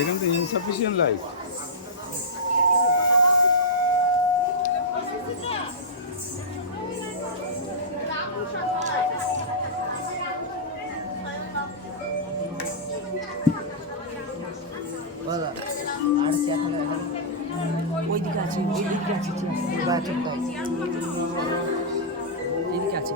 এখানে তো insufficient light. ওইদিকে আছে, ওইদিকে আছে, এদিকে আছে।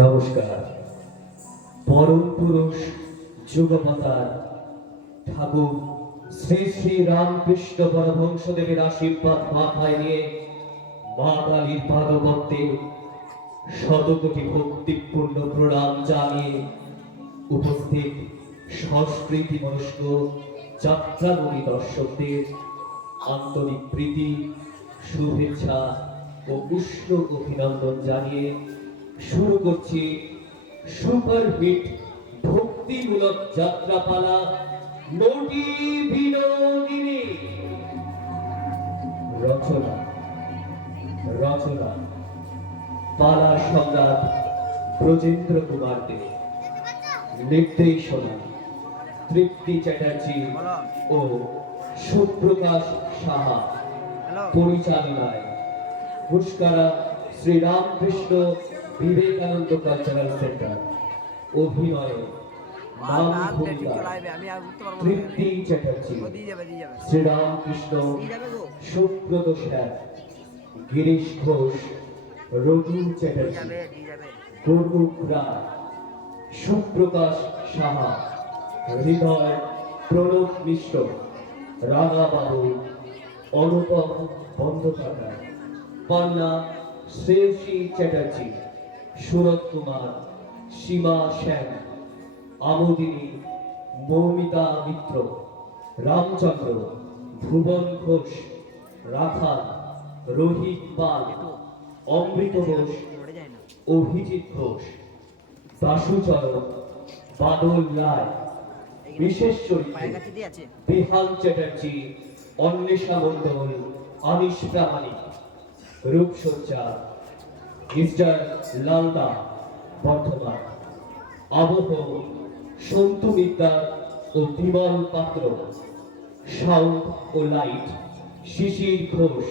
নমস্কার। পরম পুরুষ যুগপতার ঠাকুর শ্রী শ্রী রামকৃষ্ণ পরমহংসদেবের আশীর্বাদ মাথায় নিয়ে মা কালীর পাদপদ্মে শতকোটি ভক্তিপূর্ণ প্রণাম জানিয়ে উপস্থিত সংস্কৃতি মনস্ক যাত্রামণি দর্শকদের আন্তরিক প্রীতি, শুভেচ্ছা ও উষ্ণ অভিনন্দন জানিয়ে শুরু করছি সুপারহিট ভক্তিমূলক যাত্রাপালা নটি বিনোদিনী। রচনা পালা সম্রাট ব্রজেন্দ্র কুমার দে, নির্দেশনা তৃপ্তি চ্যাটার্জি ও সুপ্রকাশ সাহা, পরিচালনায় ঘুষকারা শ্রীরামকৃষ্ণ বিবেকানন্দ কালচারাল সেন্টার, অভিনয়ে মামু ভূমিকা তৃপ্তি চ্যাটার্জি, শ্রীরামকৃষ্ণ, সুব্রত স্যার, গিরিশ ঘোষ, রঘু চ্যাটার্জি, গৌরব রায়, সুপ্রকাশ সাহা, হৃদয় প্রণব মিশ্র, রানা বাবু, অনুপম বন্দ্যোপাধ্যায়, পান্না শ্রেয়সী চ্যাটার্জি, সুরত কুমার, সীমা সেন, আমোদিনী, মৌমিতা মিত্র, রামচন্দ্র, ভুবন ঘোষ, রাখাল, রোহিত পাল, অমৃত ঘোষ, অভিজিৎ ঘোষ, দাশুচরণ, বাদল রায়, বিশেষ চরিত্রে বিহান চ্যাটার্জি, অন্বেষা মণ্ডল, আনিস প্রামাণিক, রূপসজ্জা মিস্টার লালদা বর্ধমান, আবহ সন্তু মিদ্দার ও বিমল পাত্র, সাউন্ড ও লাইট শিশির ঘোষ,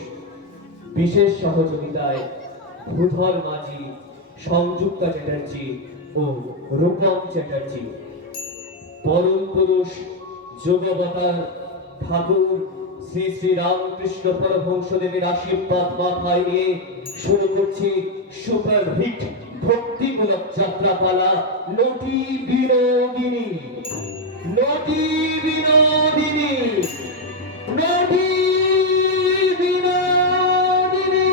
বিশেষ সহযোগিতায় ভূধর মাঝি, সংযুক্তা চ্যাটার্জি ও রূপম চ্যাটার্জি। পরম পুরুষ যোগাবতার ঠাকুর শ্রী শ্রী রামকৃষ্ণ পরমহংসদেবের আশীর্বাদ মাথায় নিয়ে শুরু করছি সুপার হিট ভক্তিমূলক যাত্রাপালা নটি বিনোদিনী, নটি বিনোদিনী, নটি বিনোদিনী।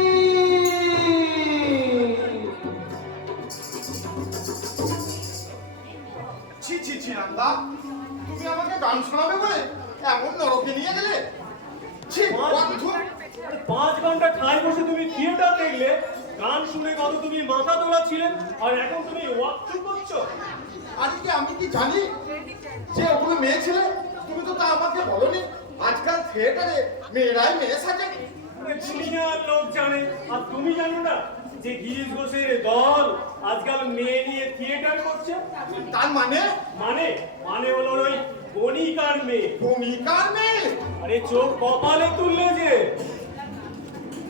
ছি ছি ছি রান্দা, তুমি আমাকে গান শোনাবে বলে এমন নরকে নিয়ে গেলে? ছি বন্ধু, 5 ঘন্টা ঠাই বসে তুমি থিয়েটার দেখলে, গান শুনে কত তুমি মাথা দোলাচ্ছিলে, আর এখন তুমি ওয়াকথ্রু করছো। আজকে আমি কি জানি যে ওগুলো মেয়ে ছেলে? তুমি তো তা আমাকে বলনি। আজকাল থিয়েটারে মেয়েরাই মেয়ে সাজে। দুনিয়ার লোক জানে, আর তুমি জানো না যে গিরিশ ঘোষের দল আজকাল মেয়ে নিয়ে থিয়েটার করছে। তার মানে? মানে মানে হলো ওই গণিকার মেয়ে। ভূমিকার মেয়ে? আরে চোখ কপালে তুললে যে।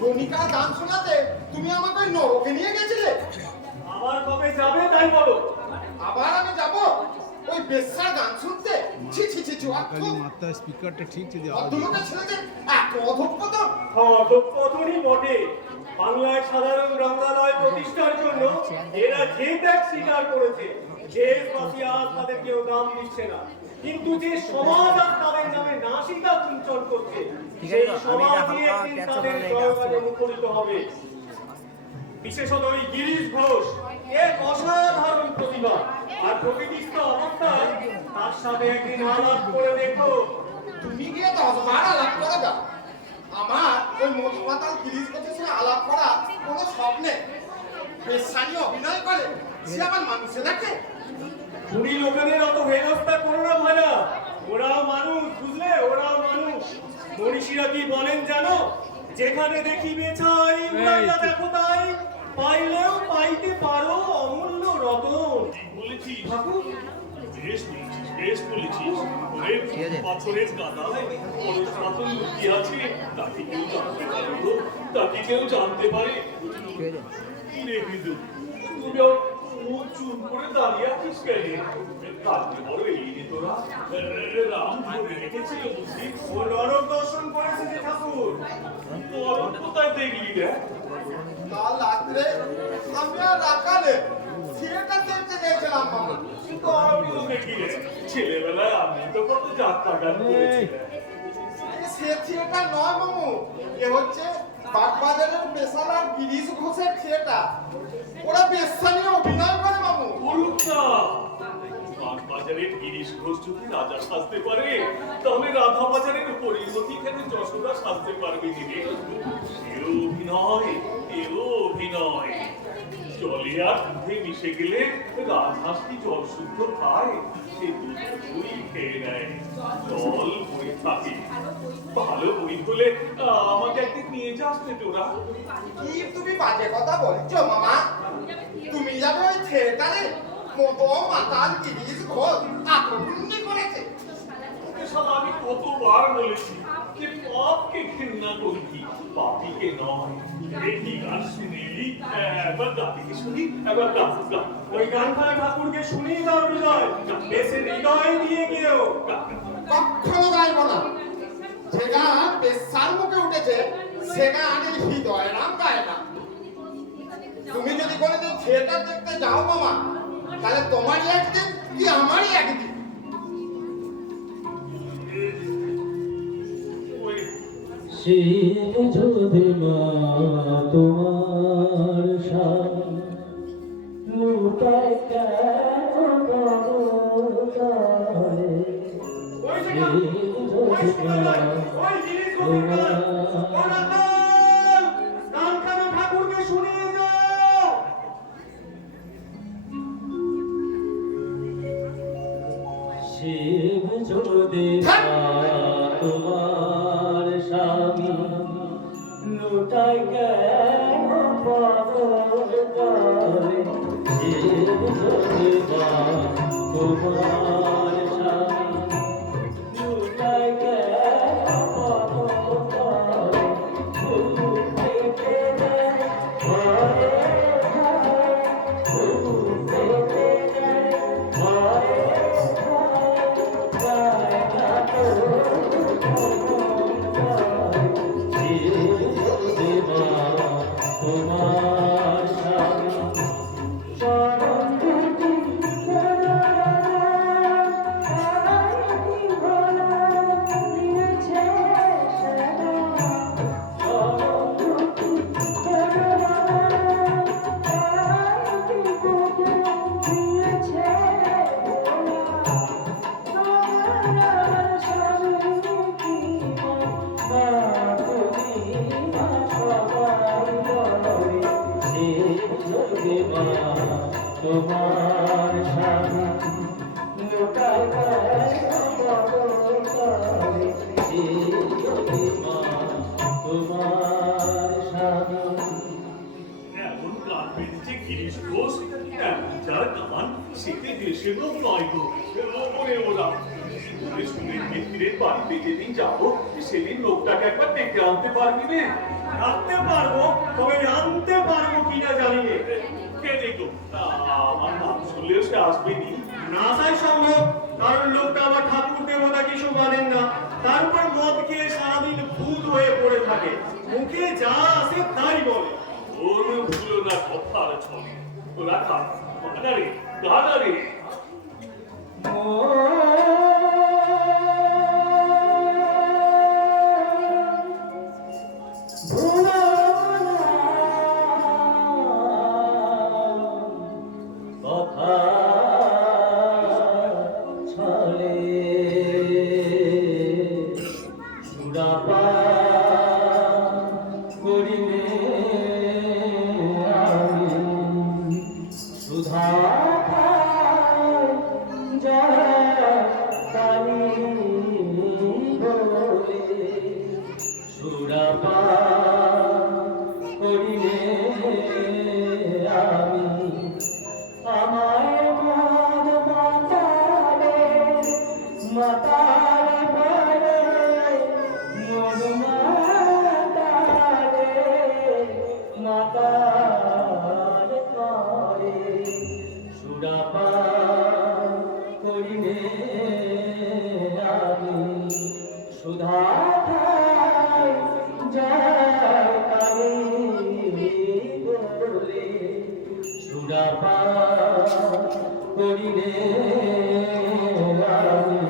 ভূমিকার গান শোনাতে তুমি আমাকে ওই নরকে নিয়ে গেছিলে। আবার কবে যাবে তাই বলো। আবার আমি যাব ওই বেশ্যার গান শুনতে? ছি ছি ছি ছি, খালি মাত্রা স্পিকারটা ঠিক যদি অদ্ভুত ছেলেদের এত অধঃপতন। অধঃপতনই বটে। বাংলায় সাধারণ গ্রন্থালয় প্রতিষ্ঠার জন্য এরা যে ত্যাগ স্বীকার করেছে, দেশবাসী আজ তাদের কেউ দাম দিচ্ছে না। কিন্তু যে সমাজ আজ তাদের নামে নাসিকা কুঞ্চন করছে, সেই সমাজ নিয়ে তাদের জয়গানে মুখরিত হবে। বিশেষত ওই গিরিশ ঘোষ এক অসাধারণ প্রতিভা, আর প্রকৃতিস্থ অবস্থায় তার সাথে একদিন আলাপ করে দেখো। তুমি গিয়ে 10 বার আলাপ করে দাও। আমার ওই মোটমাতাল গিরিশ ঘোষের সঙ্গে আলাপ করা কোনো স্বপ্নে। বেশ্যানি অভিনয় করে সে আমার মানুষে দেখে। উনি লোকেদের অত হেনস্থা করো না ভাইয়া, ওরাও মানুষ, বুঝলে, ওরাও মানুষ। মনীষীরা কি বলেন জানো? যেখানে দেখিবে ছাই উড়াইয়া দেখো তাই, পাইলেও পাইতে পারো অমূল্য রতন। বলেছিস, ঠাকুর বেশ বলেছিস, বেশ বলেছিস। ওরে পাথরের গাদায় অলস পাথর লুকিয়ে আছে, তাকে কেউ জানতে পারে গো, তাকে কেউ জানতে পারে। কি রে বিদু, তুমি মুখ চুপ করে দাঁড়িয়ে আছিস কেন? কাঁদতে বড় এলিয়ে তোরা। রাম ধরে রেখেছিল বুঝলি। ও নরক দর্শন করেছে যে ঠাকুর। নরক কোথায় দেখলি রে? কাল রাত্রে আমি আর রাখালে থিয়েটার দেখতে গেছিলাম মামা। তো আমি তো দেখি রে, ছেলেবেলায় আমি তো কত যাত্রা গান করেছি। সে থিয়েটার নয় মামু, এ হচ্ছে বাগবাজারের পেশাদার গিরিশ ঘোষের থিয়েটার। ওরা বেশ্যা নিয়ে অভিনয় করে মামু। বলুকটা বাজারের গিরিশ ঘোষ যদি রাজা সাজতে পারে, তাহলে রাধা বাজারের পরিণতি খেতে যশোদা সাজতে পারবে দিদি। এও অভিনয়, এও অভিনয়। চলে আর দুধে মিশে গেলে রাজহাঁস কি জল শুদ্ধ খায়? সে দুধ দই খেয়ে নেয়, জল বই থাকে। ভালো বই হলে আমাকে একদিন নিয়ে যাস না তোরা? কি তুমি বাজে কথা বলছো মামা? তুমি যাবে ওই থিয়েটারে? মতো মাতাল গিরিশ ঘোষ আত্মপুণ্যি করেছে। শালা আমি কতবার বলেছি যে পাপকে ঘৃণা করবি, পাপীকে নয়। এই গান শুনিলি? একবার গাতিকে শুনি, একবার গা। ওই গানখানা ঠাকুরকে শুনিয়ে দাও হৃদয়, বেশি হৃদয় দিয়ে গিয়েও। কখনো গাইব না। যে গান পেশার মুখে উঠেছে সে গান এই হৃদয় রাম গায় না। তুমি যদি কোনোদিন থিয়েটার দেখতে যাও মামা, তাহলে তোমারই একদিন কি আমারই একদিন। শিব যদি মা তোমার স্বামী লুটায় কেন বড় ওই যে গান, ওই সুন্দর, ওই জিনিস গানখানা ঠাকুরকে শুনিয়ে দাও। শিব যদি মা তোমার স্বামী লুটায় কেন পাগল শিব যদি মা তোমার স্বামী লুটায় কেন পাগল তোমার স্বামী তোমার স্বামী লুটায় তোমার স্বামী এমন গান বেঁধেছে গিরিশ ঘোষ, এমন যার গান সেতে দেশে লোক নয় গো। ওরে ওরা শুনে মিত্রের বাড়িতে যেদিন যাবো সেদিন লোকটাকে একবার ডেকে আনতে পারবি রে? রাখতে পারবো, তবে আনতে পারবো কিনা জানি না। কে দেখো আমার নাম শুনলেও সে আসবেনি। না আসাই সম্ভব, কারণ লোকটা আবার ঠাকুর দেবতা কিছু মানেন না, তারপর মদ খেয়ে সারাদিন ভূত হয়ে পড়ে থাকে, মুখে যা আসে তাই বলে। ওর ভুলো না কথা আর ছলে। ওরা গানারে গানারে কথা ছলে সুরাপা করিলে আমি সুধা সুরাপা করিলে আমি আমায় মন মাতালে মাতালে বলে মন মাতালে মাতালে করে সুরাপা করিলে আমি সুধা যায় কালি বলে সুরাপা করিলে আমি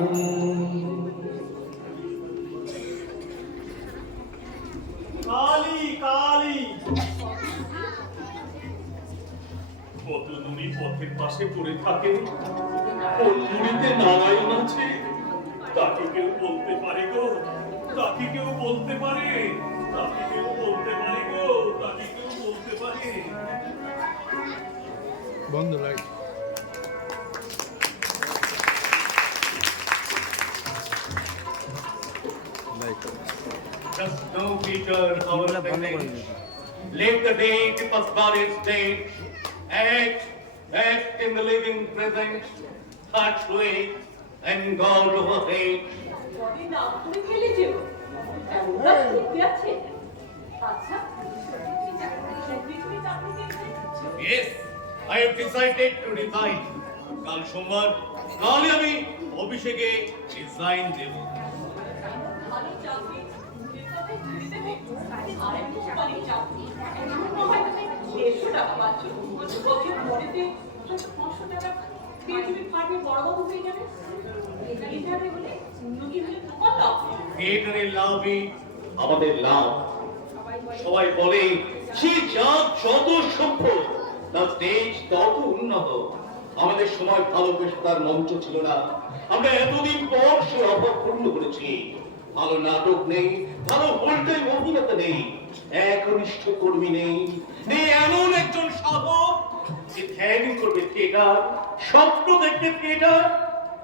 কালী কালী কত নুনি পথের পাশে পড়ে থাকে, কোন নুনিতে নারায়ণ আছে তাকে কেউ বলতে পারে গো? তাকে কেউ বলতে পারে? তাকে কেউ বলতে পারে গো? তাকে কেউ বলতে পারে? বন্ধ light. Just know, Peter, our presence. Let the day tip us by its stage. Act in the living present. Touch weight and God overhate. Body নাম করে ফেলে যেও ওরা ঠিক আছে আচ্ছা তুমি চাকরি পেয়েছো Yes, I have decided to resign. কাল সোমবার কালই আমি অভিষেকে রিজাইন দেব। ভালো চাকরি যেটাতে ছেড়ে দেবে আরে কোম্পানি চাকরি হয় তুমি 150 টাকা পাচ্ছ বছর পরেতে হয়তো 500 টাকা পেয়ে তুমি ফার্মে বড়বাবু হয়ে যাবে এইভাবে বলে তুমি হলে তোমার লাভ থিয়েটারের লাভই আমাদের লাভ। সবাই বলে সে যত সভ্য তার স্টেজ তত উন্নত। আমাদের সময় ভালোবেসে তার মঞ্চ ছিল না, আমরা এতদিন পর সে অভাব পূর্ণ করেছি। ভালো নাটক নেই, ভালো ভোল্টেজ অভিনেতা নেই, একনিষ্ঠ কর্মী নেই, নেই এমন একজন সাধক যে ধ্যান করবে থিয়েটার, স্বপ্ন দেখবে থিয়েটার,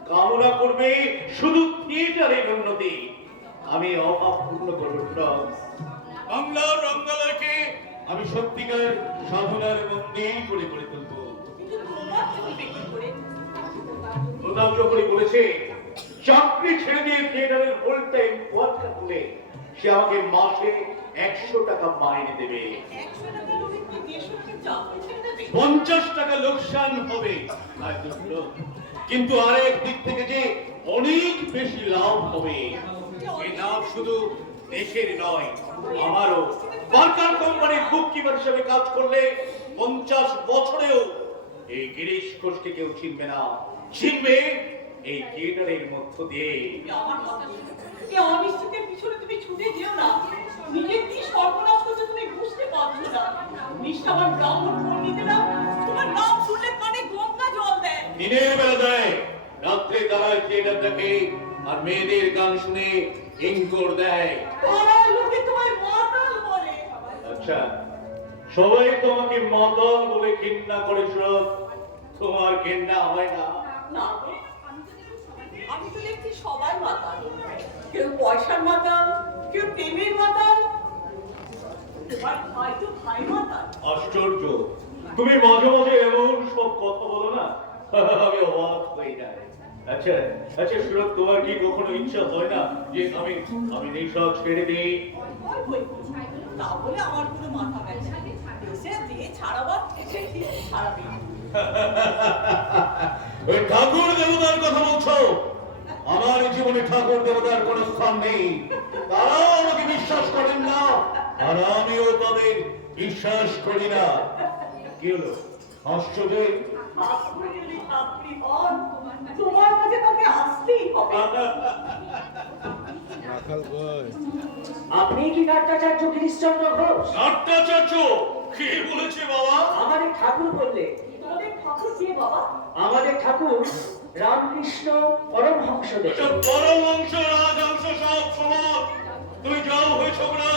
কামনা করবে শুধু থিয়েটারের উন্নতি। আমি অভাব পূর্ণ করবো বাংলার রঙ্গালয়কে আমি সত্যিকার সাধনার মন্দির করে গড়ে তুলবো। কিন্তু তোমার চলবে কি করে প্রধান চক্রবর্তী বলেছে চাকরি ছেড়ে দিয়ে থিয়েটারের ফুল টাইম ওয়ার্কার করে সে আমাকে মাসে 100 টাকা মাইনে দেবে। 100 টাকা লোকে কি 150 টাকা চাকরি ছেড়ে দেবে 50 টাকা লোকসান হবে, কিন্তু আরেক দিক থেকে যে অনেক বেশি লাভ হবে। এই লাভ শুধু দেশের নয়, আমারও। সরকার কোম্পানির বুক কিপার হিসেবে কাজ করলে 50 বছরেও এই গিরিশ ঘোষকে কেউ চিনবে না, চিনবে এই থিয়েটারের মধ্য দিয়ে। আমার কথা শুনো এই অনিশ্চিতের পিছনে তুমি ছুটে যেও না নিজে কি সর্বনাশ করছো তুমি বুঝতে পারছো না নিষ্ঠাবান ব্রাহ্মণ পণ্ডিতেরা তোমার নাম শুনলে কানে গঙ্গা জল দেয় দিনের বেলা দেয়, রাত্রে দাঁড়ায় থিয়েটার দেখে আর মেয়েদের গান শুনে ইনকোর দেয়। পাড়ার লোকে তোমায় মাতাল বলে আচ্ছা, সবাই তোমাকে মাতাল বলে ঘৃণা করে, সব তোমার ঘৃণা হয় না? না গো, আমি তো দেখছি সবাই মাতাল কেউ পয়সার মাতাল কেউ প্রেমের মাতাল তোমার ভাই তো ভাই মাতাল আশ্চর্য, তুমি মাঝে মাঝে এমন সব কথা বলো না, আমি অবাক হয়ে যাই। আচ্ছা আচ্ছা সুরত, তোমার কি কখনো ইচ্ছা হয় না যে আমি নেশা ছেড়ে দিই? তা বলে আমার কোনো মাথা ব্যথা এসে দিয়ে ছাড়াবার এসে দিয়ে ছাড়াবে ওই ঠাকুর দেবতার কথা বলছো? আমার জীবনে ঠাকুর দেবতার কোনো স্থান নেই, তারাও আমাকে বিশ্বাস করেন না আর আমিও তাদের বিশ্বাস করি না। কি হলো, হাসছো যে? আপনি যদি আপনি হন তোমার কাছে তাকে আসতেই হবে রাখাল কই? আপনি কি নাট্যাচার্য গিরিশচন্দ্র ঘোষ? নাট্যাচার্য? কে বলেছে বাবা? আমাদের ঠাকুর বললে। তোমাদের ঠাকুর কে বাবা আমাদের ঠাকুর রামকৃষ্ণ পরমহংসদেব। পরমহংস রাজহংস সব সমান, তুমি যাও হয়েছ না।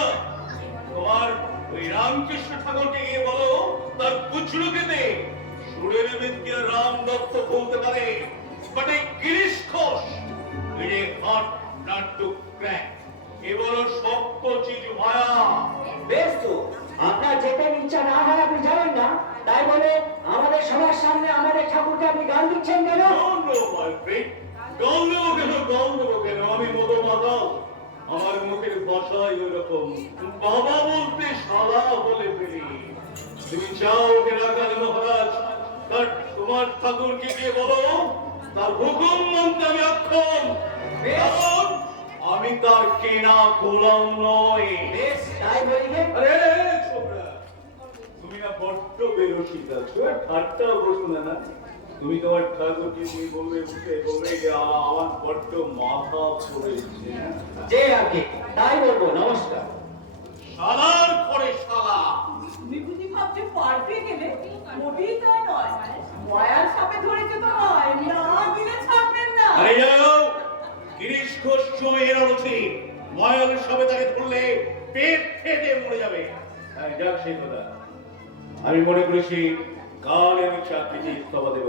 তোমার ওই রামকৃষ্ণ ঠাকুরকে গিয়ে বলো তার পুচলুকেতে সুরের বিদ্যে রাম দত্ত বলতে পারে, বাট এই গিরিশ ঘোষ এই হট নট টু ক্র্যাক, এ বড় শক্ত চিজ ভায়া। বেশ তো, আপনার যেতে ইচ্ছা না হয় আপনি জানেন না, তাই বলে আমাদের সবার সামনে আমাদের ঠাকুরকে আপনি গান দিচ্ছেন কেন? গাল দেবো কেন? আমি মতো মাতাল, আমার মুখের ভাষাই ওরকম, বাবা বলতে শালা বলে ফেলি। তুমি চাও হেরাকাল মহারাজ তার তোমার ঠাকুরকে গিয়ে বলো তার হুকুম মানতে আমি অক্ষম, কারণ আমি তার কেনা গোলাম নয়। বেশ, তাই বলিবে। আরে ছোকরা, তুমি না বড্ড বেরসিক আছো, ঠাট্টা বসো না। তুমি তোমার ঠাকুরকে দিয়ে বলবে যে আমার বড্ড মাথা পড়েছে। যে আগে তাই বলবো। নমস্কার। শালার পরে শালা। তুমি বুঝি ভাবছে পাল্টে গেলে মোটেই তাই নয় ময়ার সাপে ধরেছে তো নয় না দিলে ছাড়বেন না আরে যাও, গিরিশ ঘোষ সময় এরা উচিত, ময়াল সবে তাকে ধরলে পেট ফেটে মরে যাবে। যাক সেই কথা। আমি মনে করেছি কাল আমি চাকরিতে ইস্তফা দেব।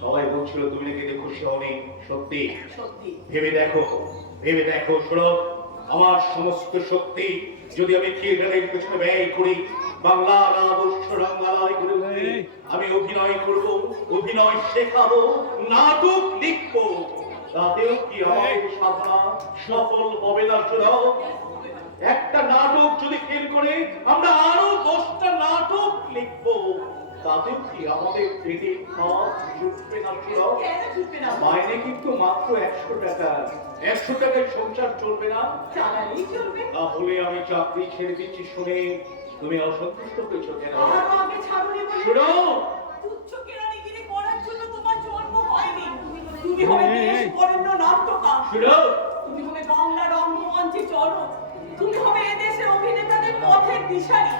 সবাই বলছিল তুমি নাকি এতে খুশি হওনি, সত্যি? সত্যি ভেবে দেখো, শোনো, আমার সমস্ত শক্তি যদি আমি থিয়েটারের পেছনে ব্যয় করি, বাংলার আদর্শ রঙ্গালয় গড়ে আমি অভিনয় করব, অভিনয় শেখাবো, নাটক লিখবো, তাতেও কি আমাদের সাধনা সফল হবে না? শোনো, একটা নাটক যদি ফেল করে আমরা আরো 10টা নাটক লিখবো, তাতেও কি আমাদের পেটে খাওয়া জুটবে না? শোনো, কেন ছুটবে না? মাইনে কিন্তু মাত্র 100 টাকা। 100 টাকায় সংসার চলবে না। চালালেই চলবে। তাহলে আমি চাকরি ছেড়ে দিচ্ছি শুনে তুমি অসন্তুষ্ট হয়েছো কেন? আরো আগে ছাড়ুনি বলে শোনো, তুচ্ছ কেরানিগিরি করার জন্য তোমার জন্ম হয়নি। তুমি হবে দেশ বরেণ্য নাট্যকার। শোনো, তুমি হবে বাংলা রঙ্গমঞ্চে চরক। তুমি হবে এদেশের অভিনেতাদের পথের দিশারি।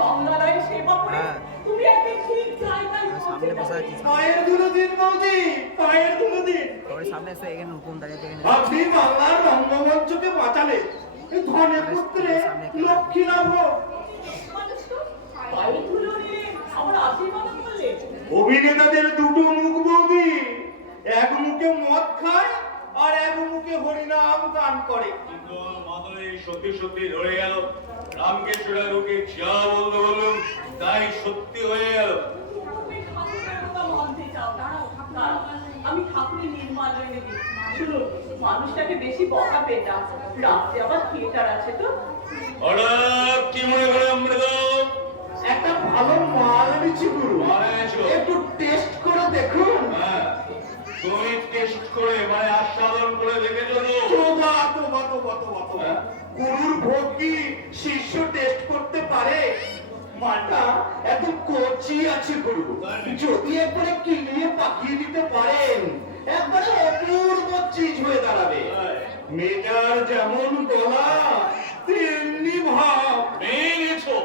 রঙ্গালয়ে সেবা করে তুমি একদিন ঠিক জায়গায় পৌঁছে যাবে। পায়ের ধুলো দিন বৌদি, পায়ের ধুলো দিন। সামনে এসে এখানে হুকুম দাঁড়িয়ে থেকে আপনি বাংলার রঙ্গমঞ্চকে বাঁচালে এই ধনে পুত্রে লক্ষ্মী লাভ হোক। মানুষ তো পায়ে ধুলো দিয়ে আমার আশীর্বাদ করলে। অভিনেতাদের দুটো মুখ বৌদি, এক মুখে মদ খায় আর এক মুখে হরিনাম গান করে। কিন্তু মাথায় সত্যি সত্যি ধরে গেল, রামকেশ্বরের রুকে যা বলতে বলুন তাই সত্যি হয়ে গেল। তুমি ঠাকুরের কথা মানতে চাও। দাঁড়াও, আমি ঠাকুরের নির্মাণ এনে দিই। শুনুন, মানুষটাকে বেশি বকা পেটা। রাত্রে আবার থিয়েটার আছে তো। হঠাৎ কি মনে করে অমৃত? একটা ভালো মাল এনেছি গুরু, মাল এনেছো? একটু টেস্ট করে দেখুন। হ্যাঁ, তুমি টেস্ট করে মানে আস্বাদন করে দেখেছো তো? তোবা তোবা তোবা তোবা তোবা, গুরুর ভোগ কি শিষ্য টেস্ট করতে পারে? মালটা এত কচি আছে গুরু, যদি একবারে কিনিয়ে পাকিয়ে দিতে পারেন একবারে অপূর্ব চিজ হয়ে দাঁড়াবে। মেয়েটার যেমন গলা তেমনি ভাব। মেয়ে গেছো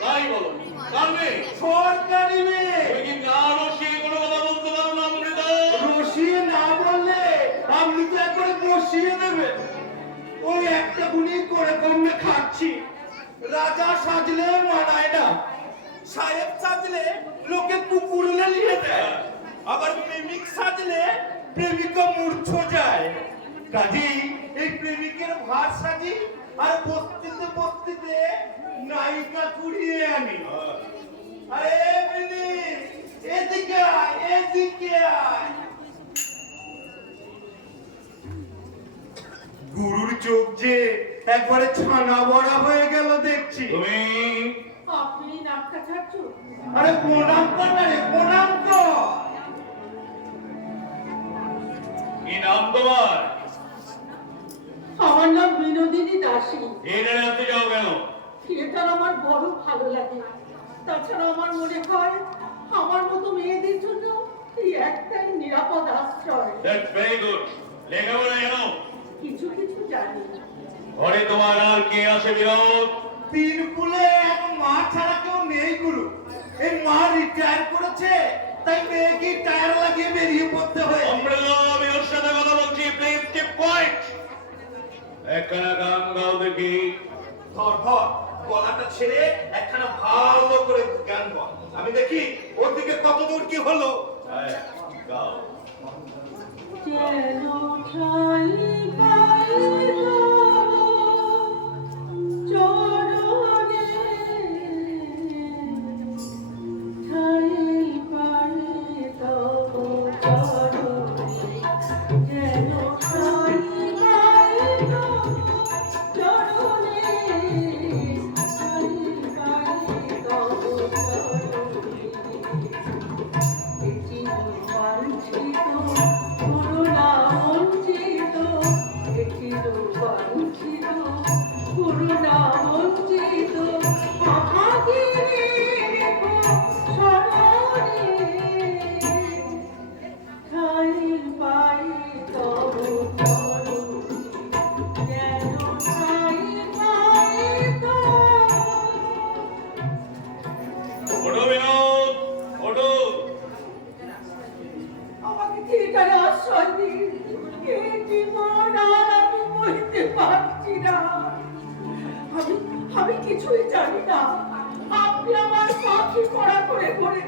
তাই বলো, কার মেয়ে? সরকারি মেয়ে। তুমি কি না রসিয়ে কোনো কথা বলতে পারো না অমৃত? রসিয়ে না বললে আপনি তো একবারে বসিয়ে দেবেন। ওই একটা গুলি করে কমে খাচ্ছি। রাজা সাজলে মানায় না, সাহেব সাজলে লোকে কুকুরলে নিয়ে দেয়, আবার প্রেমিক সাজলে প্রেমিকা মূর্ছ যায়। কাজেই এই প্রেমিকের ভার সাজি আর বস্তিতে বস্তিতে নায়িকা কুড়িয়ে আনি। আরে মিনি, এদিকে আয়, এদিকে আয়। গুরুর চোখ যে একবারে ছানা বড়া হয়ে গেল দেখছি। তুমি আপনি নাকটা ছাড়ছো? আরে প্রণাম কর না রে, প্রণাম কর। কি নাম তোমার? আমার নাম বিনোদিনী দাসী। এটা রাখতে যাও কেন? থিয়েটার আমার বড় ভালো লাগে। তাছাড়া আমার মনে হয় আমার মতো মেয়েদের জন্য এই একটাই নিরাপদ আশ্রয়। That's very good. লেখাপড়া জানো? কিছু কিছু জানি। ঘরে তোমার আর কে আছে বিনোদ? তিন কুলে এক মা ছাড়া কেউ নেই গুরু। এই মা রিটায়ার করেছে, তাই মেয়েকে টায়ার লাগিয়ে বেরিয়ে পড়তে হয়। অমৃত, আমি ওর সাথে কথা বলছি, প্লিজ কিপ কোয়াইট। একখানা গান গাও দেখি। ধর ধর, গলাটা ছেড়ে একখানা ভালো করে গান বল, আমি দেখি ওর দিকে কত দূর কি হলো। হ্যাঁ, গাও। যেন ঠাই পাইল চরণে, ঠাই পাই তব চরণে, যেন ঠাই পাইল চরণে, ঠাই পাই তব চরণে। বাঞ্ছিত করুণা বঞ্চিত দেখিল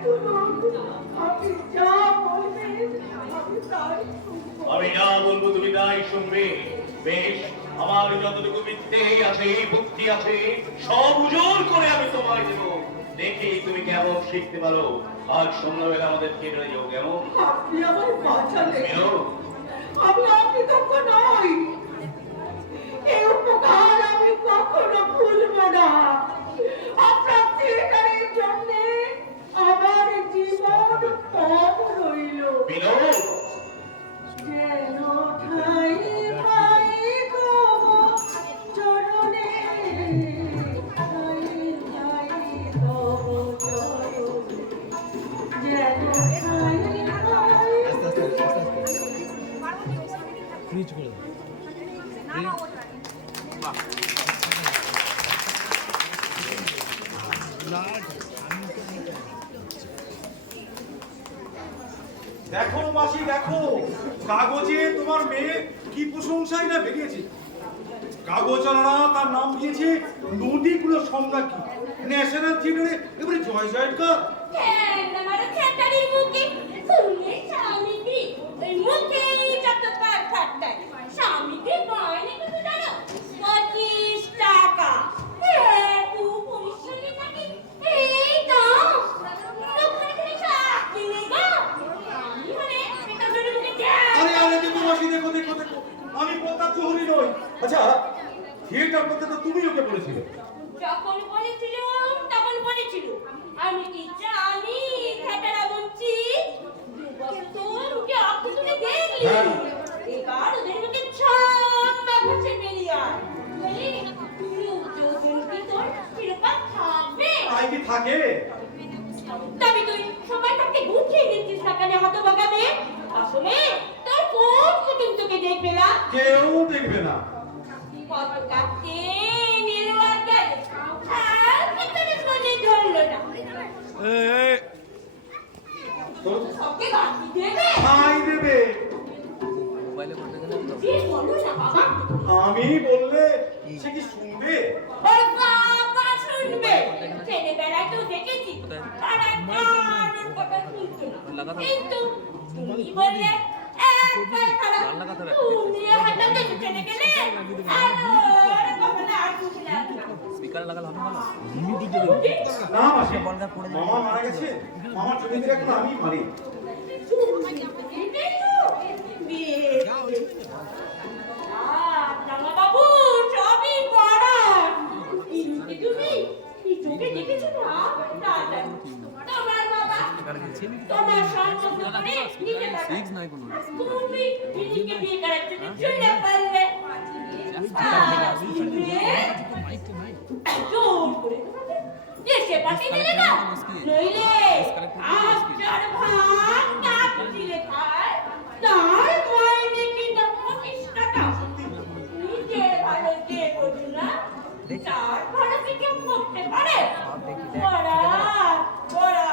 শুনুন, আপনি যা বলবেন আমি তাই শুনবো। আমি যা বলবো তুমি তাই শুনবে। বেশ, আমার যতটুকু বিদ্যে আছে, বুদ্ধি আছে, সব উজোর করে আমি তোমায় দেব। দেখি তুমি কেমন শিখতে পারো। আজ সন্ধ্যাবেলা আমাদের থিয়েটারে যাও, কেমন? আপনি আমার বাঁচালেন, বেরো। আমি অকৃতজ্ঞ নই। এই উপকার আমি কখনো ভুলবো না। আপনার থিয়েটারের জন্য আমার জীবন কম রইল। বেরো। যেন ঠাই ঠাই তব চরণে, ঠাই ঠাই তব চরণে, যেন ঠাই ঠাই। আস্তে আস্তে আস্তে আস্তে ফ্রিজ করে দাও। দেখো মাসি দেখো, কাগজে তোমার মেয়ে কি প্রশংসাই না বেরিয়েছে। কাগজওয়ালা তার নাম দিয়েছে নদীগুলো সম্রাজ্ঞী। ন্যাশনাল থিয়েটারে এবারে জয় জয়কার। আরে আরে দেখো মাসি, দেখো দেখো দেখো, আমি প্রতাপ চৌধুরী নই। আচ্ছা, থিয়েটার করতে তো তুমি ওকে বলেছিলে। যখন বলেছিল তখন বলেছিল, আমি কি জানি খাটারা বলছি মুখে আপনি তুলে দেখলি। এবার ওদের মুখে ছাপ্পা করছে বেরিয়ে আয়। বলি লোকজন কি তোর এরকম থাকবে? তাই কি থাকে? তবে তুই সবাই তাকে গুছিয়ে নিচ্ছিস না কেন হতভাগা মেয়ে? আসলে তোর কোন কুটুম তোকে দেখবে না? কেউ দেখবে না। কত কাছে নির্বাক গেল, আর ভিতরে মনে ধরলো না। সবকে গাছি দেবে? তাই দেবে। যে বলো না বাবা। আমি বললে সে কি শুনবে? ওর বাবা শুনবে। ছেলেবেলায় তো দেখেছি, আর একবার কথা শুনতো না। কিন্তু তুমি বললে একবার খারাপ, তুমি হাঁটাতে চলে গেলে আর কখনো আর কিছু না। না মাসি, মামা মারা গেছে। মামার ছেলেদের এখন আমি মারি। জামা বাবু সবই পড়া। তুমি কি চোখে দেখেছো না? তোমার বাবা তোমার সম্পর্ক করে নিতে পারে। তুমি নিজেকে বিয়ে করার জন্য চলে পারলে। জোর করে দেশে পাঠিয়ে দিলে না, নইলে আচার ভাত কাপ দিলে খায়, তার মাইনে কিন্তু 25 টাকা। নিজের ভালো যে বোঝো না, তার ভালো কি কেউ করতে পারে? বড়া বড়া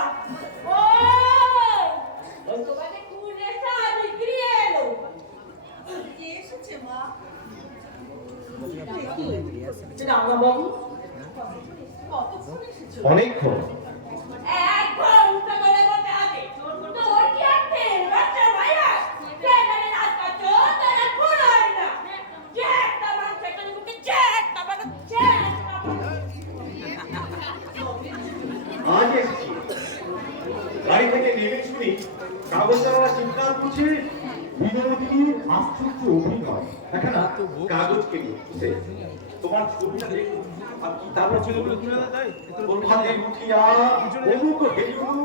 ওই তোমাকে কুড়ে সারি গিয়ে এলো। কে এসেছে মা? রাঙা বাবু কতক্ষণ এসেছো? অনেকক্ষণ। এক ঘন্টা করে বসে আছে। তোর কি আছে বাচ্চা ভাইয়া? সেখানে রাত কাটো তারা ঘুরায় না। জ্যাকটা মানুষ সেখানে মুখে জ্যাকটা মানুষ আজ এসেছি। গাড়ি থেকে নেমে শুনি কাগজওয়ালা চিৎকার করছে, বিনোদিনীর আশ্চর্য অভিনয়। একখানা কাগজকে নিয়ে তোমার ছবিটা দেখো, আর কি তারপর ছেলেগুলো তুলে দেয়। তোর হাতে উঠিয়া অমুক হেলিগুলো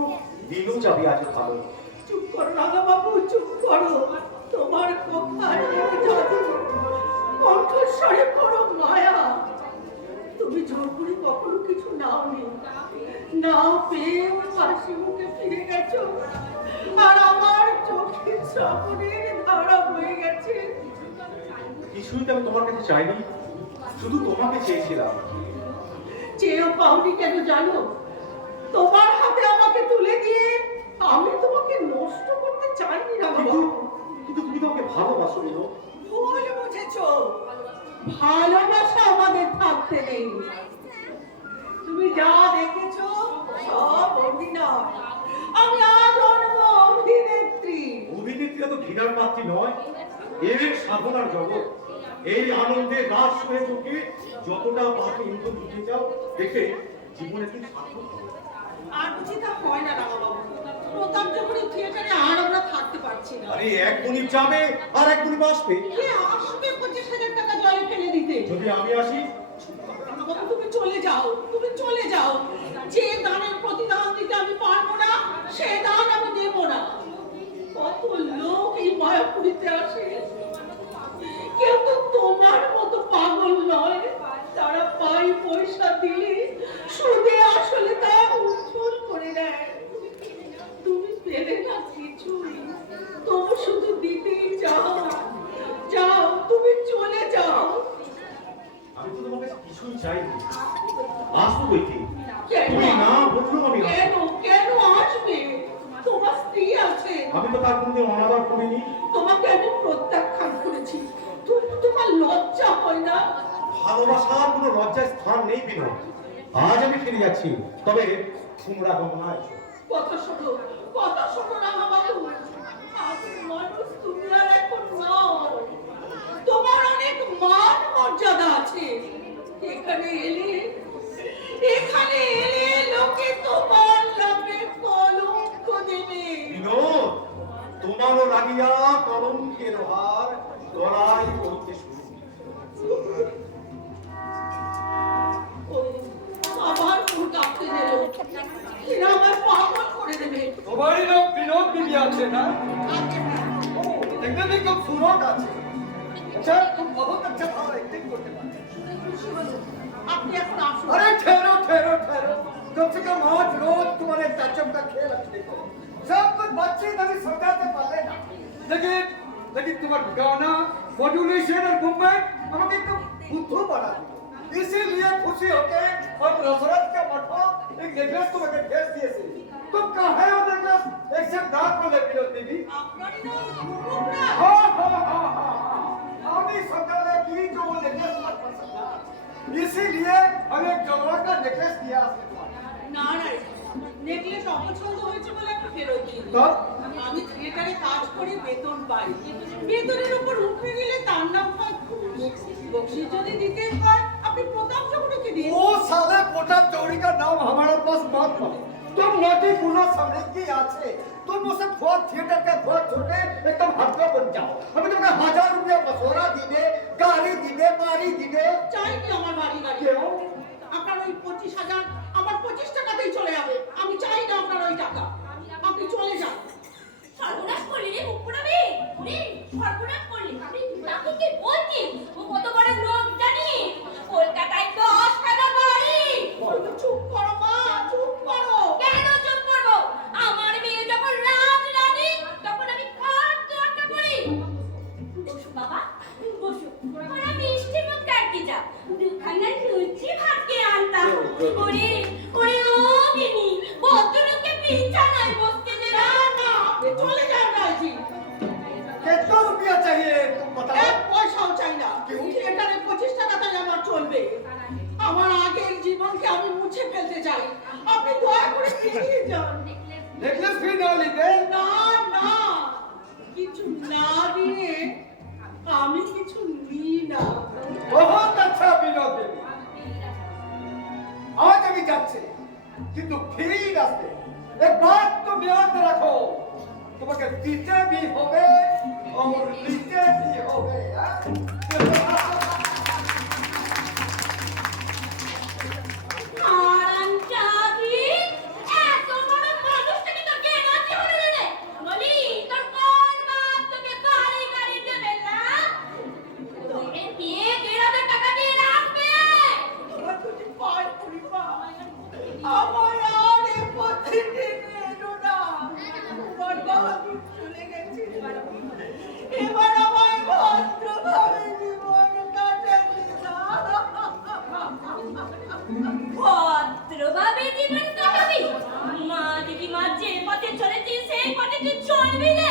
দিনও যাবে আজ ভালো। চুপ করো রাঙা বাবু, চুপ করো। তোমার কথায় জাদু, কণ্ঠস্বরে বড় মায়া। তুমি জোর করে কখনো কিছু নাওনি, না পেয়ে হাসি মুখে ফিরে গেছো, আর আমার চোখে শ্রাবণের ধারা বয়ে গেছে। কিছুই তো আমি তোমার কাছে চাইনি, শুধু তোমাকে চেয়েছিলাম। চেয়েও পাওনি কেন জানো? তোমার হাতে আমাকে তুলে দিয়ে আমি তোমাকে নষ্ট করতে চাইনি রাঙা বাবু। কিন্তু তুমি তো আমাকে ভালোবাসো বিনো। ভুল বুঝেছো, ভালোবাসা আমাদের থাকতে নেই। তুমি যা দেখেছো সব অভিনয়, বিধান পাত্রী নয়, এর সাধনার জগৎ। এই আনন্দে রাস হয়ে চোখে যতটা পাখি ইন্ধন জুটে যাও, দেখে জীবনে কি সার্থক হবে। আর বুঝি তা হয় না রামাবাবু। প্রতাপ যখন এই থিয়েটারে আর আমরা থাকতে পারছি না। আরে এক গুণী যাবে আর এক গুণী আসবে। কে আসবে 25,000 টাকা জলে ফেলে দিতে? যদি আমি আসি, রামাবাবু তুমি চলে যাও, তুমি চলে যাও। যে দানের প্রতিদান দিতে আমি পারবো না, সে দান আমি দেব না। কত লোক এই মায়াপুরীতে আসে, কেউ তো তোমার মতো পাগল নয়। তারা পাই পয়সা দিলে সুদে আসলে তা উচ্ছল করে দেয়। তুমি পেলে না কিছুই, তবু শুধু দিতেই যাও। যাও, তুমি চলে যাও। আমি তো তোমার কাছে কিছুই চাইনি, আসবো বইতে। কেন? তুমি না বললেও আমি আসবো। কেন কেন আসবে? তোমার স্ত্রী আছে। আমি তো তার কোনোদিন অনাদর করিনি। তোমাকে আমি প্রত্যাখ্যান করেছি, তোমার লজ্জা হয় না? ভালোবাসার কোনো লজ্জার স্থান নেই বিনয়। আজ আমি ফিরে যাচ্ছি, তবে তোমরা গমনায় কথা শোনো, কথা শোনো রামাবাবু। আগের মানুষ তুমি আর এখন নও। তোমার অনেক মান মর্যাদা আছে। এখানে এলে লোকে তোমার নামে কলঙ্ক দেবে। বিনোদ, তোমারও লাগিয়া কলঙ্কের হার গলায় পড়তে শুরু। আমার মুখ কাঁপতে দিল, এরা আমার পাগল করে দেবে। তোমারই লোক বিনোদ বিবি আছে না? দেখতে भी খুব সুরট আছে। আচ্ছা, तुम बहुत अच्छा भाव एक्टिंग करते हो। আপনি এখন আসুন। अरे ठहरो ठहरो ठहरो, कम से कम आज रोज तुम्हारे टचअप का खेल अच्छे देखो। सब कुछ बच्चे तभी समझाते पाले ना। लेकिन तुम्हारा गाना, मॉड्यूलेशन और मूवमेंट আমাকে একটু বুদ্ধ বানা দিল। इसीलिए खुशी होके हम रसरत के मठो एक नेकलेस तुम्हें भेज दिए थे। तुम कहाँ है वो नेकलेस? एक से दांत में लग गई बीबी। আপনারই নাম মুকুটরা? हाँ। अभी समझा कि जो वो नेकलेस तुम्हें पसंद था, इसीलिए हम एक जौहर का नेकलेस दिया आपके पास। না না, নেকলেস অপছন্দ হয়েছে বলে আমি ফেরত দিই। तब আমি থিয়েটারে কাজ করে বেতন পাই। বেতনের উপর উঠে গেলে তার নাম হয় ঘুষ। বকশিশ যদি দিতে হয় আপনি প্রতাপ চৌধুরীকে দিন। वो साले पोटा चौड़ी का नाम हमारे पास मत पड़े। तुम नोटी पुनः समझ की आछे, तुम उसे थोड़ा थिएटर का थोड़ा छोटे एकदम हल्का बन जाओ। हमें तुम्हें 1000 रुपया बसोरा दिने, गाड़ी दिने, बारी दिने। চাই কি আমার বাড়ি গাড়ি? क्यों? আপনার ওই 25,000 আমার 25 টাকাতেই চলে যাবে। আমি চাই না আপনার ওই টাকা। আপনি চলে যান। সর্বনাশ করলি রে মুকুটরাবে, ওরে সর্বনাশ করলি। আমি তাকে কি বলছি? ও কত বড় লোক জানিস? কলকাতায় 10 টাকা বাড়ি। চুপ করো মা, চুপ করো। কেন চুপ করবো? আমার মেয়ে যখন রাজরানী তখন আমি কার তোয়াক্কা করি? বসো বাবা, বসো। ওরা মিষ্টি মুখ ডাকি যা। দুখানা লুচি ভাতকে আনতাম। ওরে ও বিনি, ভদ্রলোককে বিছানায় বসতে দে না। না, আপনি চলে যান রাজি। कितना रुपया चाहिए तुम बताओ। এক পয়সাও চাই না। থিয়েটারে 25 টাকাতেই আমার চলবে। আমার আগের জীবনকে আমি মুছে ফেলতে চাই। আপনি দয়া করে ফিরিয়ে যান। नेकलेस भी ना लीजिए। না না, কিছু না দিয়ে আমি কিছু নিই না। बहुत अच्छा विनोद देवी। आज अभी যাচ্ছে, কিন্তু ফিরেই আসবে। एक बात तुम याद रखो, তোমাকে দিতে भी হবে और নিতে भी হবে। আরাম চাবি এত বড় মানুষটাকে তো কে নাচে হলো রে? বলি তোর কোন বাপ তোকে গাড়ি গাড়ি দেবে না? তোকে দিয়ে 1,000 টাকা দিয়ে রাখবে। আমার দুটি পায়ে পড়ি মা। আমার আর এ পথে টেনে এলো না। আমার বাহাদুর চলে গেছে। এবার আমায় ভদ্রভাবে জীবন কাটাতে দাও। ভদ্রভাবে জীবন কাটাবি? মা দিদিমা যে পথে চলেছে সেই পথে তুই চলবি রে?